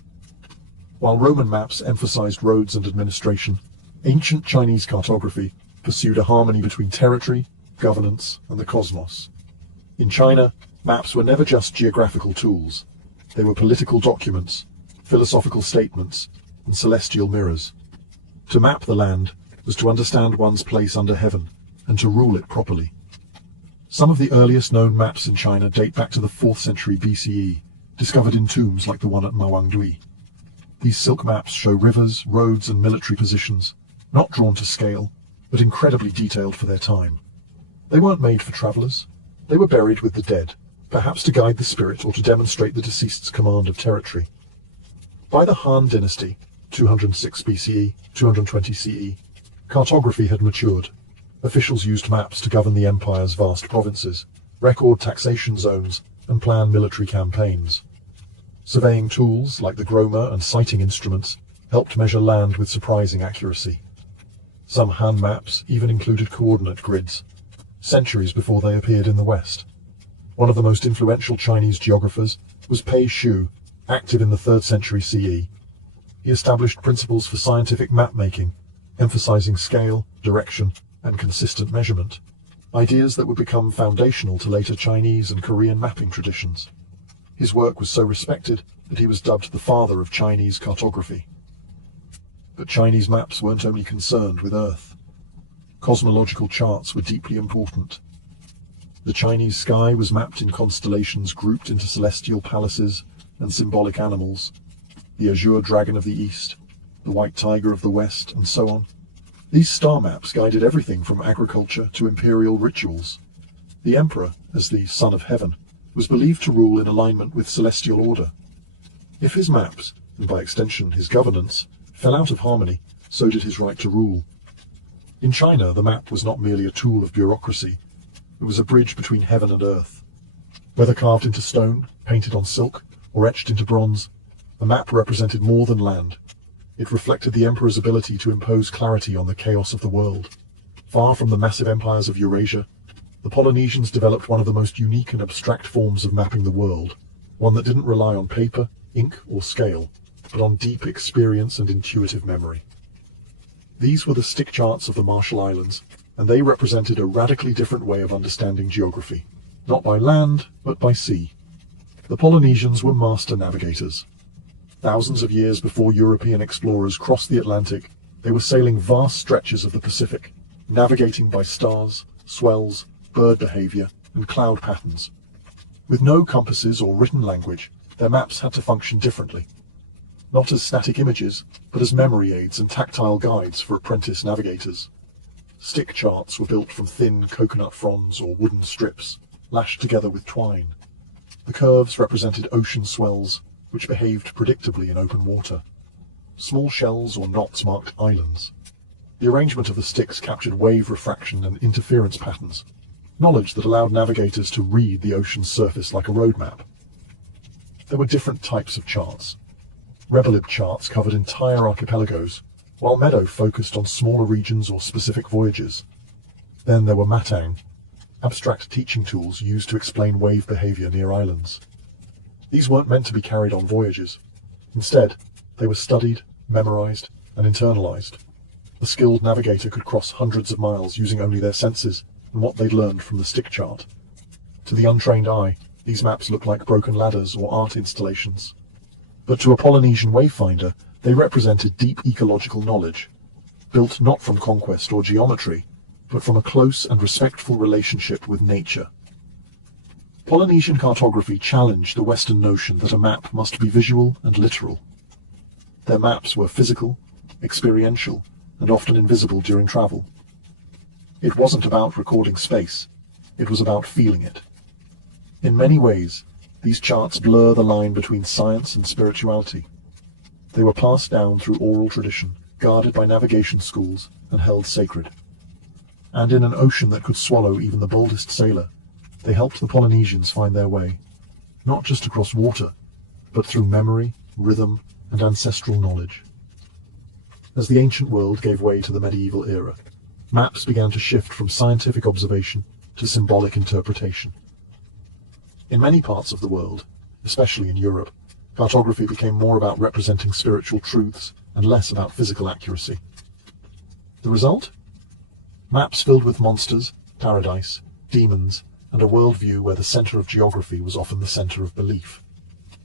While Roman maps emphasized roads and administration, ancient Chinese cartography pursued a harmony between territory, governance, and the cosmos. In China, maps were never just geographical tools. They were political documents, philosophical statements, and celestial mirrors. To map the land was to understand one's place under heaven and to rule it properly. Some of the earliest known maps in China date back to the 4th century BCE, discovered in tombs like the one at Mawangdui. These silk maps show rivers, roads, and military positions, not drawn to scale, but incredibly detailed for their time. They weren't made for travelers. They were buried with the dead, perhaps to guide the spirit or to demonstrate the deceased's command of territory. By the Han dynasty, 206 BCE, 220 CE, cartography had matured. Officials used maps to govern the empire's vast provinces, record taxation zones, and plan military campaigns. Surveying tools, like the groma and sighting instruments, helped measure land with surprising accuracy. Some Han maps even included coordinate grids, centuries before they appeared in the West. One of the most influential Chinese geographers was Pei Shu, active in the 3rd century CE. He established principles for scientific map-making, emphasizing scale, direction, and consistent measurement, ideas that would become foundational to later Chinese and Korean mapping traditions. His work was so respected that he was dubbed the father of Chinese cartography. But Chinese maps weren't only concerned with Earth. Cosmological charts were deeply important. The Chinese sky was mapped in constellations grouped into celestial palaces and symbolic animals, the azure dragon of the east, the white tiger of the west, and so on. These star maps guided everything from agriculture to imperial rituals. The emperor, as the son of heaven, was believed to rule in alignment with celestial order. If his maps, and by extension his governance, fell out of harmony, so did his right to rule. In China, the map was not merely a tool of bureaucracy, it was a bridge between heaven and earth. Whether carved into stone, painted on silk, or etched into bronze, the map represented more than land. It reflected the emperor's ability to impose clarity on the chaos of the world. Far from the massive empires of Eurasia, the Polynesians developed one of the most unique and abstract forms of mapping the world, one that didn't rely on paper, ink, or scale, but on deep experience and intuitive memory. These were the stick charts of the Marshall Islands, and they represented a radically different way of understanding geography, not by land, but by sea. The Polynesians were master navigators. Thousands of years before European explorers crossed the Atlantic, they were sailing vast stretches of the Pacific, navigating by stars, swells, bird behavior, and cloud patterns. With no compasses or written language, their maps had to function differently. Not as static images, but as memory aids and tactile guides for apprentice navigators. Stick charts were built from thin coconut fronds or wooden strips, lashed together with twine. The curves represented ocean swells, which behaved predictably in open water. Small shells or knots marked islands. The arrangement of the sticks captured wave refraction and interference patterns, knowledge that allowed navigators to read the ocean's surface like a road map. There were different types of charts. Rebelib charts covered entire archipelagos, while Meadow focused on smaller regions or specific voyages. Then there were Matang, abstract teaching tools used to explain wave behavior near islands. These weren't meant to be carried on voyages. Instead, they were studied, memorized, and internalized. A skilled navigator could cross hundreds of miles using only their senses and what they'd learned from the stick chart. To the untrained eye, these maps looked like broken ladders or art installations. But to a Polynesian wayfinder, they represented deep ecological knowledge, built not from conquest or geometry, but from a close and respectful relationship with nature. Polynesian cartography challenged the Western notion that a map must be visual and literal. Their maps were physical, experiential, and often invisible during travel. It wasn't about recording space, it was about feeling it. In many ways, these charts blur the line between science and spirituality. They were passed down through oral tradition, guarded by navigation schools, and held sacred. And in an ocean that could swallow even the boldest sailor, they helped the Polynesians find their way, not just across water, but through memory, rhythm, and ancestral knowledge. As the ancient world gave way to the medieval era, maps began to shift from scientific observation to symbolic interpretation. In many parts of the world, especially in Europe, cartography became more about representing spiritual truths and less about physical accuracy. The result? Maps filled with monsters, paradise, demons, and a worldview where the center of geography was often the center of belief.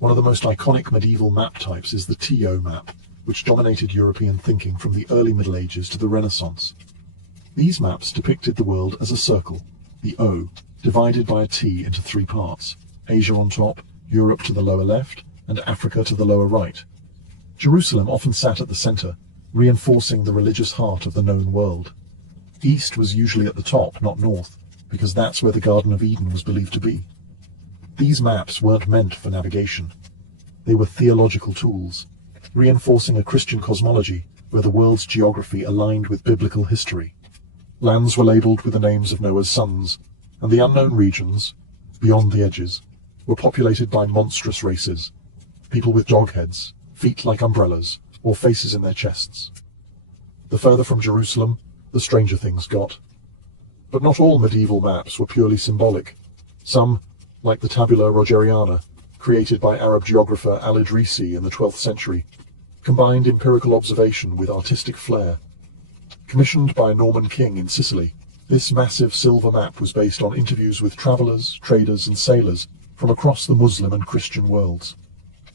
One of the most iconic medieval map types is the TO map, which dominated European thinking from the early Middle Ages to the Renaissance. These maps depicted the world as a circle, the O, divided by a T into three parts, Asia on top, Europe to the lower left, and Africa to the lower right. Jerusalem often sat at the center, reinforcing the religious heart of the known world. East was usually at the top, not north, because that's where the Garden of Eden was believed to be. These maps weren't meant for navigation. They were theological tools, reinforcing a Christian cosmology where the world's geography aligned with biblical history. Lands were labeled with the names of Noah's sons, and the unknown regions, beyond the edges, were populated by monstrous races, people with dog heads, feet like umbrellas, or faces in their chests. The further from Jerusalem, the stranger things got. But not all medieval maps were purely symbolic. Some, like the Tabula Rogeriana, created by Arab geographer al-Idrisi in the 12th century, combined empirical observation with artistic flair. Commissioned by a Norman king in Sicily, this massive silver map was based on interviews with travelers, traders, and sailors from across the Muslim and Christian worlds.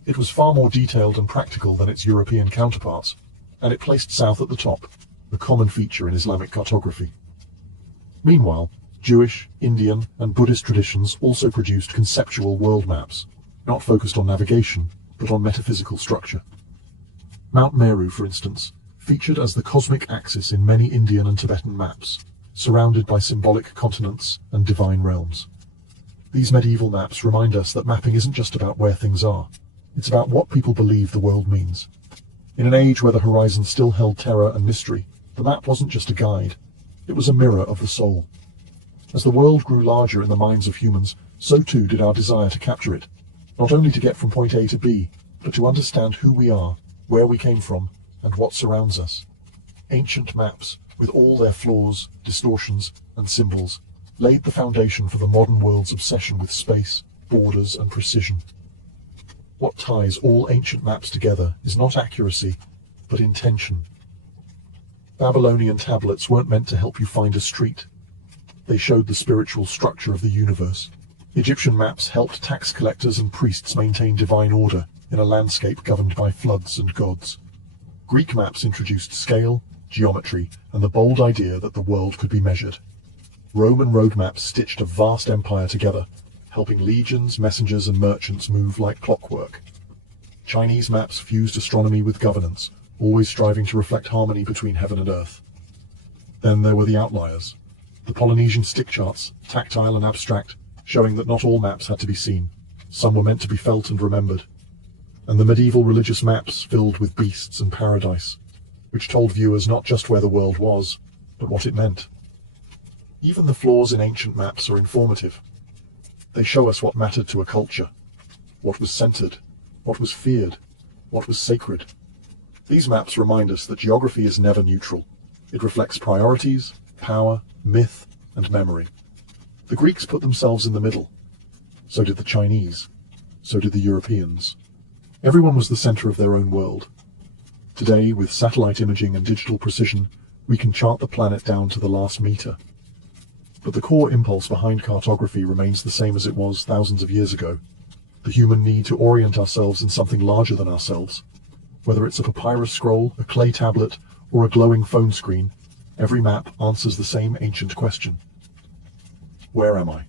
It was far more detailed and practical than its European counterparts, and it placed south at the top, a common feature in Islamic cartography. Meanwhile, Jewish, Indian, and Buddhist traditions also produced conceptual world maps, not focused on navigation, but on metaphysical structure. Mount Meru, for instance, featured as the cosmic axis in many Indian and Tibetan maps, surrounded by symbolic continents and divine realms. These medieval maps remind us that mapping isn't just about where things are, it's about what people believe the world means. In an age where the horizon still held terror and mystery, the map wasn't just a guide, it was a mirror of the soul. As the world grew larger in the minds of humans, so too did our desire to capture it, not only to get from point A to B, but to understand who we are, where we came from, and what surrounds us. Ancient maps, with all their flaws, distortions, and symbols, laid the foundation for the modern world's obsession with space, borders, and precision. What ties all ancient maps together is not accuracy, but intention. Babylonian tablets weren't meant to help you find a street. They showed the spiritual structure of the universe. Egyptian maps helped tax collectors and priests maintain divine order in a landscape governed by floods and gods. Greek maps introduced scale, geometry, and the bold idea that the world could be measured. Roman road maps stitched a vast empire together, helping legions, messengers, and merchants move like clockwork. Chinese maps fused astronomy with governance, always striving to reflect harmony between heaven and earth. Then there were the outliers. The Polynesian stick charts, tactile and abstract, showing that not all maps had to be seen. Some were meant to be felt and remembered. And the medieval religious maps filled with beasts and paradise, which told viewers not just where the world was, but what it meant. Even the flaws in ancient maps are informative. They show us what mattered to a culture, what was centered, what was feared, what was sacred. These maps remind us that geography is never neutral. It reflects priorities, power, myth, and memory. The Greeks put themselves in the middle. So did the Chinese. So did the Europeans. Everyone was the center of their own world. Today, with satellite imaging and digital precision, we can chart the planet down to the last meter. But the core impulse behind cartography remains the same as it was thousands of years ago. The human need to orient ourselves in something larger than ourselves. Whether it's a papyrus scroll, a clay tablet, or a glowing phone screen, every map answers the same ancient question. Where am I?